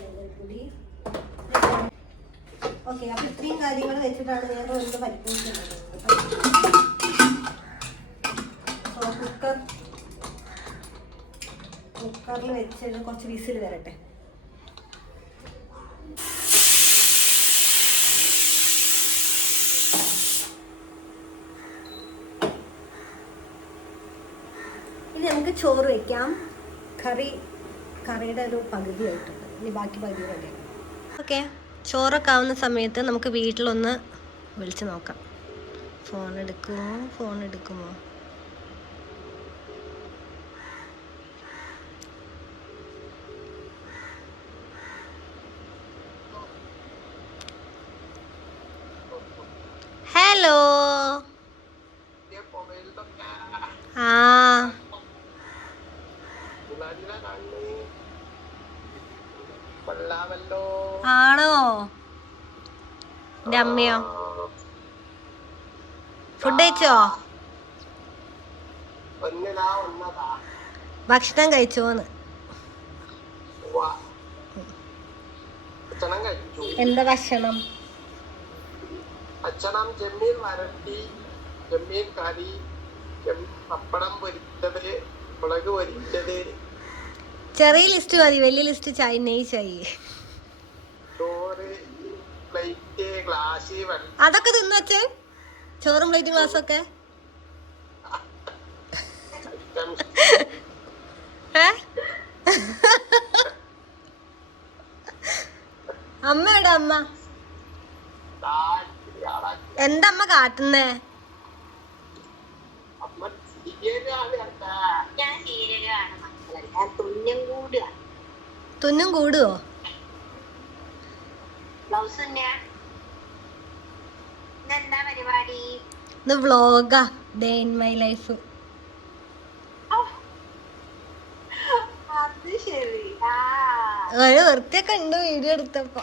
മഞ്ഞൾപ്പൊടി. ഓക്കെ. അപ്പോൾ ഇത്രയും കാര്യങ്ങൾ വെച്ചിട്ടാണ് ഞാൻ ഒന്ന് പരിപ്പിക്കുന്നത്. സോ കുക്കറിൽ വെച്ചിട്ട് കുറച്ച് വിസിൽ വരട്ടെ. ഇനി നമുക്ക് ചോറ് വയ്ക്കാം. കറിയുടെ ഒരു പകുതി ആയിട്ടുണ്ട്. ഇനി ബാക്കി പകുതി റെഡി. ഓക്കെ. ചോറൊക്കെ ആവുന്ന സമയത്ത് നമുക്ക് വീട്ടിലൊന്ന് വിളിച്ച് നോക്കാം. ഫോൺ എടുക്കുമോ? ഹലോ. ആണോ? എൻ്റെ അമ്മയോ? ഫുഡ് കഴിച്ചോ? ഭക്ഷണം കഴിച്ചോന്ന്? എന്താ ഭക്ഷണം? ഭക്ഷണം ചെമ്മീൻ വരട്ടി, ചെമ്മീൻ കറി, പപ്പടം പൊരിച്ചത്, മുളക് പൊരിച്ചത്. ചെറിയ ലിസ്റ്റ് മതി, വലിയ ലിസ്റ്റ് ചായ. ചോറ്, പ്ലേറ്റ് പ്ലേറ്റ് ഗ്ലാസ് അതൊക്കെ തിന്നു അച്ഛൻ? ചോറും പ്ലേറ്റും ഗ്ലാസ്സൊക്കെ അമ്മയുടെ അമ്മ എന്താ അമ്മ കാട്ടുന്നേ? തുന്നും കൂടുവോ? ഇത് വ്ളോഗാ, ഡേ ഇൻ മൈ ലൈഫ്. ഒരു വൃത്തിയൊക്കെ ഉണ്ട് വീഡിയോ എടുത്തപ്പോ.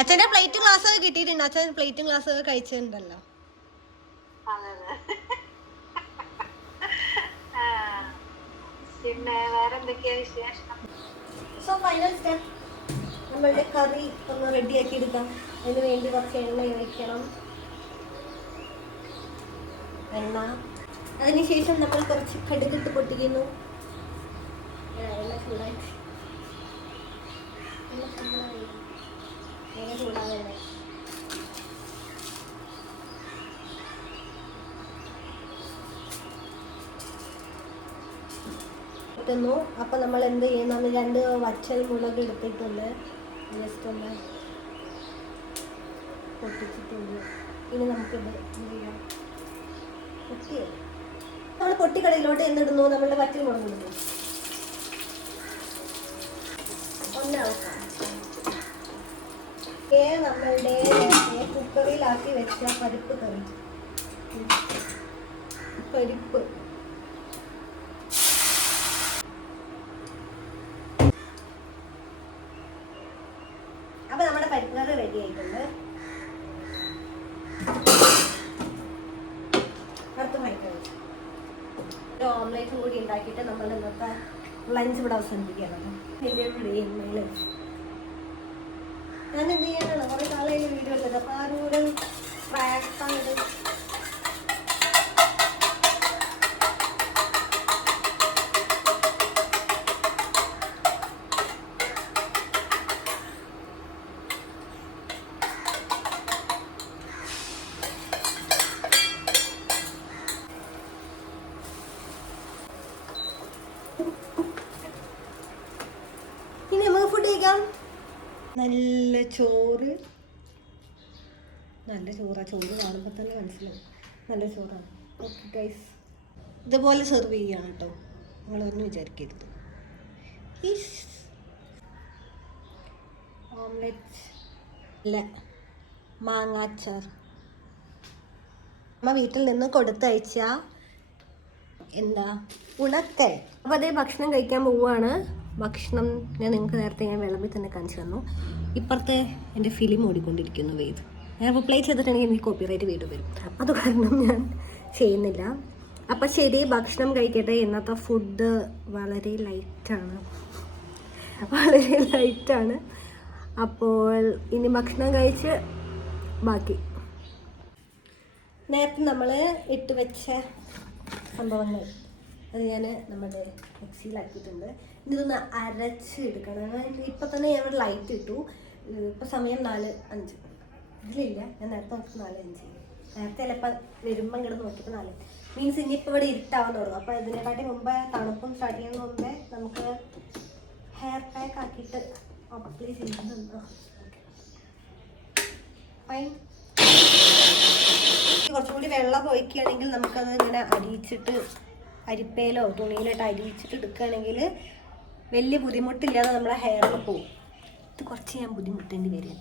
അച്ഛന്റെ പ്ലേറ്റും ഗ്ലാസ് ഒക്കെ കിട്ടിയിട്ടുണ്ട്. അച്ഛൻ പ്ലേറ്റും ഗ്ലാസ് ഒക്കെ കഴിച്ചിട്ടുണ്ടല്ലോ. പിന്നെ വേറെന്തൊക്കെയാ വിശേഷം? സോ ഫൈനൽ സ്റ്റെപ്പ്, നമ്മളുടെ കറി ഒന്ന് റെഡിയാക്കി എടുക്കാം. അതിന് വേണ്ടി കുറച്ച് എണ്ണ ഒഴിക്കണം. എണ്ണ, അതിനുശേഷം നമ്മൾ കുറച്ച് കടുകിട്ട് പൊട്ടിക്കുന്നു. എണ്ണ ചൂടായി ചൂടാവേണ്ടേ? അപ്പം നമ്മൾ എന്ത് ചെയ്യണം, 2 വറ്റൽ മുളക് എടുത്തിട്ടുണ്ട്. ജസ്റ്റ് ഒന്ന് പൊട്ടിച്ചിട്ടുണ്ട്. ഇനി നമുക്കിത് എന്ത് ചെയ്യാം, പൊട്ടിയോ നമ്മൾ പൊട്ടിക്കടയിലോട്ട് എന്തിടുന്നു, നമ്മളുടെ വറ്റൽ മുളക് ഇടുന്നു. ഒന്നാമത്തെ നമ്മളുടെ കുക്കറിലാക്കി വെച്ച പരിപ്പ് കറി, പരിപ്പ് അപ്പൊ നമ്മുടെ പരിപ്പ് കറി റെഡി ആയിട്ടുണ്ട്. അടുത്ത മണിക്കറി ഒരു ഓംലേറ്റും കൂടി ഉണ്ടാക്കിയിട്ട് നമ്മൾ ഇന്നത്തെ ലഞ്ച് ഇവിടെ അവസാനിപ്പിക്കുകയാണ്. ഞാൻ എന്ത് ചെയ്യാനാണ്, കുറെ കാലമായി വീഡിയോ എടുത്തത്. അപ്പൊ ആ ഒരു ട്രാക്കാണിത്. ഇനി നമുക്ക് ഫുഡ് കഴിക്കാം. നല്ല ചോറ്, നല്ല ചോറാ. ചോറ് കാണുമ്പോൾ തന്നെ മനസ്സിലാവും നല്ല ചോറാണ്. ഓക്കെ ഗൈസ്, ഇതുപോലെ സെർവ് ചെയ്യാണ് കേട്ടോ, നിങ്ങളൊന്നും വിചാരിക്കരുത്. ഓംലെറ്റ് അല്ല, മാങ്ങാച്ചാർ അമ്മ വീട്ടിൽ നിന്ന് കൊടുത്തയച്ച എന്താ ഉണക്കൽ. അപ്പോൾ അതേ ഭക്ഷണം കഴിക്കാൻ പോവുകയാണ്. ഭക്ഷണം ഞാൻ നിങ്ങൾക്ക് നേരത്തെ ഞാൻ വിളമ്പിൽ തന്നെ കാണിച്ചു തന്നു. ഇപ്പുറത്തെ എൻ്റെ ഫിലിം ഓടിക്കൊണ്ടിരിക്കുന്നു വേദ്. ഞാൻ റിപ്ലൈ ചെയ്തിട്ടുണ്ടെങ്കിൽ എനിക്ക് കോപ്പിറൈറ്റ് വീഡിയോ വരും. അത് കാരണം ഞാൻ ചെയ്യുന്നില്ല. അപ്പം ശരി, ഭക്ഷണം കഴിക്കട്ടെ. ഇന്നത്തെ ഫുഡ് വളരെ ലൈറ്റാണ്, വളരെ ലൈറ്റാണ്. അപ്പോൾ ഇനി ഭക്ഷണം കഴിച്ച് ബാക്കി നേരത്തെ നമ്മൾ ഇട്ട് വെച്ച സംഭവങ്ങൾ അത് ഞാൻ നമ്മുടെ മിക്സിയിലാക്കിയിട്ടുണ്ട്. ഇതൊന്ന് അരച്ച് എടുക്കണം. ഇപ്പം തന്നെ ഞാൻ ഇവിടെ ലൈറ്റ് ഇട്ടു. ഇപ്പം സമയം 4:05. ഇതിലില്ല, ഞാൻ നേരത്തെ നോക്കി 4:05. നേരത്തെ ചിലപ്പോൾ വരുമ്പം ഇങ്ങോട്ട് നോക്കിയപ്പോൾ 4 മീൻസ് ഇനിയിപ്പോൾ ഇവിടെ ഇരുട്ടാവാൻ തുടങ്ങും. അപ്പോൾ ഇതിനെക്കാട്ടി മുമ്പേ തണുപ്പും സ്റ്റാർട്ട് ചെയ്യുന്നതിന് മുമ്പേ നമുക്ക് ഹെയർ പാക്ക് ആക്കിയിട്ട് അപ്ലൈ ചെയ്യുന്നുണ്ടോ? ഫൈൻ. കുറച്ചും കൂടി വെള്ളം ഒഴിക്കുകയാണെങ്കിൽ നമുക്കത് ഇങ്ങനെ അരിയിച്ചിട്ട് അരിപ്പയിലോ തുണിയിലോട്ട് അരിയിച്ചിട്ട് എടുക്കുകയാണെങ്കിൽ വലിയ ബുദ്ധിമുട്ടില്ലാതെ നമ്മളെ ഹെയറിൽ പോകും. ഇത് കുറച്ച് ഞാൻ ബുദ്ധിമുട്ടേണ്ടി വരും.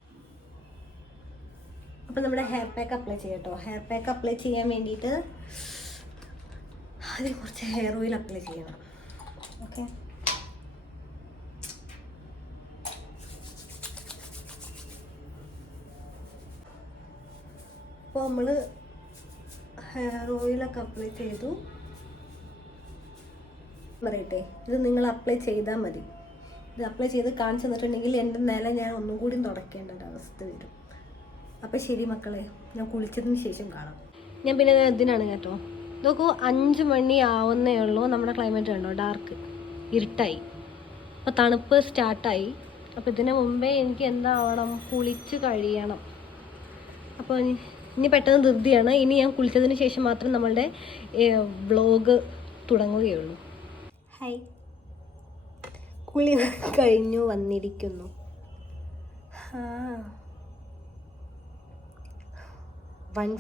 അപ്പം നമ്മുടെ ഹെയർ പാക്ക് അപ്ലൈ ചെയ്യാം കേട്ടോ. ഹെയർ പാക്ക് അപ്ലൈ ചെയ്യാൻ വേണ്ടിയിട്ട് ആദ്യം കുറച്ച് ഹെയർ ഓയിൽ അപ്ലൈ ചെയ്യണം. ഓക്കെ, അപ്പോൾ നമ്മൾ ഹെയർ ഓയിലൊക്കെ അപ്ലൈ ചെയ്തു. പറയട്ടെ, ഇത് നിങ്ങൾ അപ്ലൈ ചെയ്താൽ മതി. ഇത് അപ്ലൈ ചെയ്ത് കാണിച്ചു തന്നിട്ടുണ്ടെങ്കിൽ എൻ്റെ നില ഞാൻ ഒന്നും കൂടി തുടയ്ക്കേണ്ട ഒരവസ്ഥ വരും. അപ്പം ശരി മക്കളെ, ഞാൻ കുളിച്ചതിന് ശേഷം കാണാം. ഞാൻ പിന്നെ ഇതിനാണ് കേട്ടോ. നോക്കൂ, 5 മണി ആവുന്നേ ഉള്ളൂ. നമ്മുടെ ക്ലൈമറ്റ് കണ്ടോ, ഡാർക്ക്. ഇരുട്ടായി. അപ്പോൾ തണുപ്പ് സ്റ്റാർട്ടായി. അപ്പോൾ ഇതിന് മുമ്പേ എനിക്ക് എന്താവണം, കുളിച്ച് കഴിയണം. അപ്പോൾ ഇനി പെട്ടെന്ന് ധൃതിയാണ്. ഇനി ഞാൻ കുളിച്ചതിന് ശേഷം മാത്രം നമ്മളുടെ വ്ളോഗ് തുടങ്ങുകയുള്ളൂ. ഹായ്, കുളി കഴിഞ്ഞു വന്നിരിക്കുന്നു.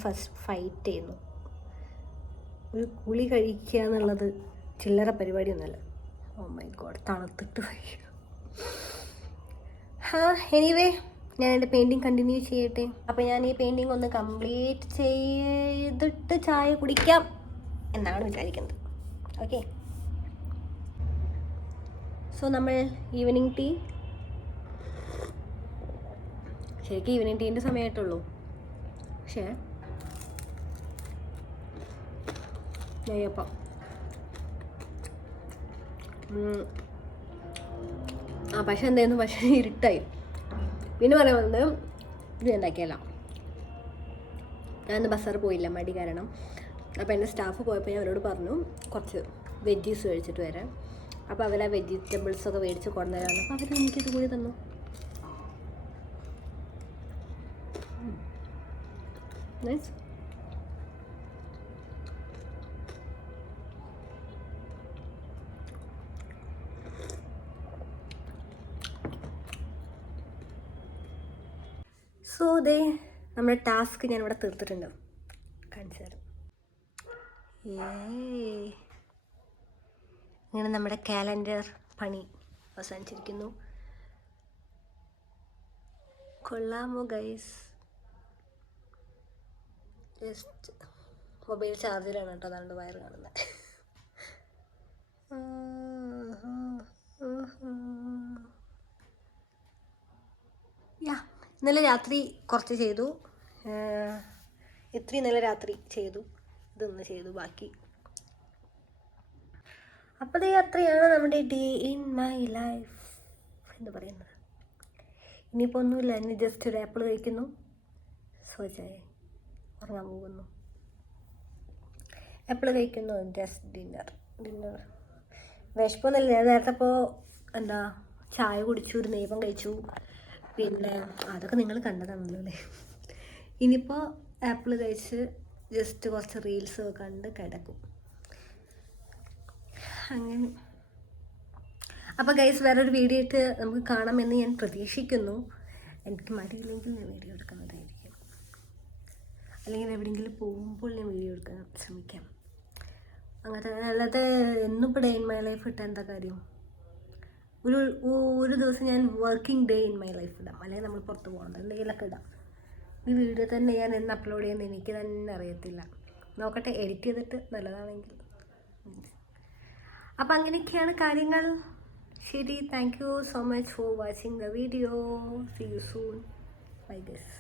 ഫസ്റ്റ് ഫൈറ്റ് ചെയ്യുന്നു. ഒരു കുളി കഴിക്കുക എന്നുള്ളത് ചില്ലറ പരിപാടിയൊന്നുമല്ല. ഓ മൈ ഗോഡ്, തണുത്തിട്ട് വയ്യ. എനിവേ, ഞാൻ എൻ്റെ പെയിൻറ്റിങ് കണ്ടിന്യൂ ചെയ്യട്ടെ. അപ്പോൾ ഞാൻ ഈ പെയിൻറ്റിങ് ഒന്ന് കംപ്ലീറ്റ് ചെയ്തിട്ട് ചായ കുടിക്കാം എന്നാണ് വിചാരിക്കുന്നത്. ഓക്കെ, സോ നമ്മൾ ഈവനിങ് ടീ, ശരിക്കും ഈവനിങ് ടീൻ്റെ സമയമായിട്ടുള്ളൂ. പക്ഷേ നെയ്യപ്പം പക്ഷെ എന്തായിരുന്നു, പക്ഷേ ഇരുട്ടായി. പിന്നെ പറയാൻ വന്നത് ഇത് ഉണ്ടാക്കിയല്ല, ഞാനിന്ന് ബസാറ് പോയില്ല, മടി കാരണം. അപ്പോൾ എൻ്റെ സ്റ്റാഫ് പോയപ്പോൾ ഞാൻ അവരോട് പറഞ്ഞു കുറച്ച് വെജീസ് കഴിച്ചിട്ട് വരാം. അപ്പോൾ അവർ ആ വെജിറ്റബിൾസൊക്കെ മേടിച്ച് കൊണ്ടുവരാണ്. അപ്പോൾ അവർ എനിക്കിത് കൂടി തന്നു. നൈസ്. സോ ദേ നമ്മുടെ ടാസ്ക് ഞാനിവിടെ തീർത്തിട്ടുണ്ട്, കാണിച്ചു തരാം. ഇങ്ങനെ നമ്മുടെ കാലണ്ടർ പണി അവസാനിച്ചിരിക്കുന്നു. കൊള്ളാമോ ഗൈസ്? ജസ്റ്റ് മൊബൈൽ ചാർജിലാണ് കേട്ടോ, അതുകൊണ്ട് വയറ് കാണുന്നത്. ഇന്നലെ രാത്രി കുറച്ച് ചെയ്തു, ഇന്നലെ രാത്രി ചെയ്തു, ഇതൊന്ന് ചെയ്തു ബാക്കി. അപ്പോൾ അത്രയാണ് നമ്മുടെ ഡേ ഇൻ മൈ ലൈഫ് എന്ന് പറയുന്നത്. ഇനിയിപ്പോൾ ഒന്നുമില്ല, ഇനി ജസ്റ്റ് ഒരു ആപ്പിൾ കഴിക്കുന്നു, സോച്ചായി ഉറങ്ങാൻ പോകുന്നു. ആപ്പിൾ കഴിക്കുന്നു, ജസ്റ്റ് ഡിന്നർ. വിശപ്പൊന്നുമില്ല. ഞാൻ നേരത്തെ അപ്പോൾ എന്താ ചായ കുടിച്ചു, ഒരു നെയ്യപ്പം കഴിച്ചു, പിന്നെ അതൊക്കെ നിങ്ങൾ കണ്ടതാണല്ലോ അല്ലേ. ഇനിയിപ്പോൾ ആപ്പിൾ കഴിച്ച് ജസ്റ്റ് കുറച്ച് റീൽസ് കണ്ട് കിടക്കും അങ്ങനെ. അപ്പോൾ ഗൈസ്, വേറൊരു വീഡിയോ ആയിട്ട് നമുക്ക് കാണാമെന്ന് ഞാൻ പ്രതീക്ഷിക്കുന്നു. എനിക്ക് മടിയില്ലെങ്കിൽ ഞാൻ വീഡിയോ എടുക്കുന്നതായിരിക്കും, അല്ലെങ്കിൽ എവിടെയെങ്കിലും പോകുമ്പോൾ ഞാൻ വീഡിയോ എടുക്കാൻ ശ്രമിക്കാം. അങ്ങനത്തെ, അല്ലാതെ എന്നും ഇപ്പോൾ ഡേ ഇൻ മൈ ലൈഫ് ഇട്ടാൽ എന്താ കാര്യം? ഒരു ദിവസം ഞാൻ working day in my life ഇടാം, അല്ലെങ്കിൽ നമ്മൾ പുറത്ത് പോകണം എന്തെങ്കിലുമൊക്കെ ഇടാം. ഈ വീഡിയോ തന്നെ ഞാൻ എന്ന് അപ്ലോഡ് ചെയ്യുന്നത് എനിക്ക് തന്നെ അറിയത്തില്ല. നോക്കട്ടെ, എഡിറ്റ് ചെയ്തിട്ട് നല്ലതാണെങ്കിൽ. അപ്പം അങ്ങനെയൊക്കെയാണ് കാര്യങ്ങൾ. ശരി, thank you so much for watching the video. See you soon. Bye guys.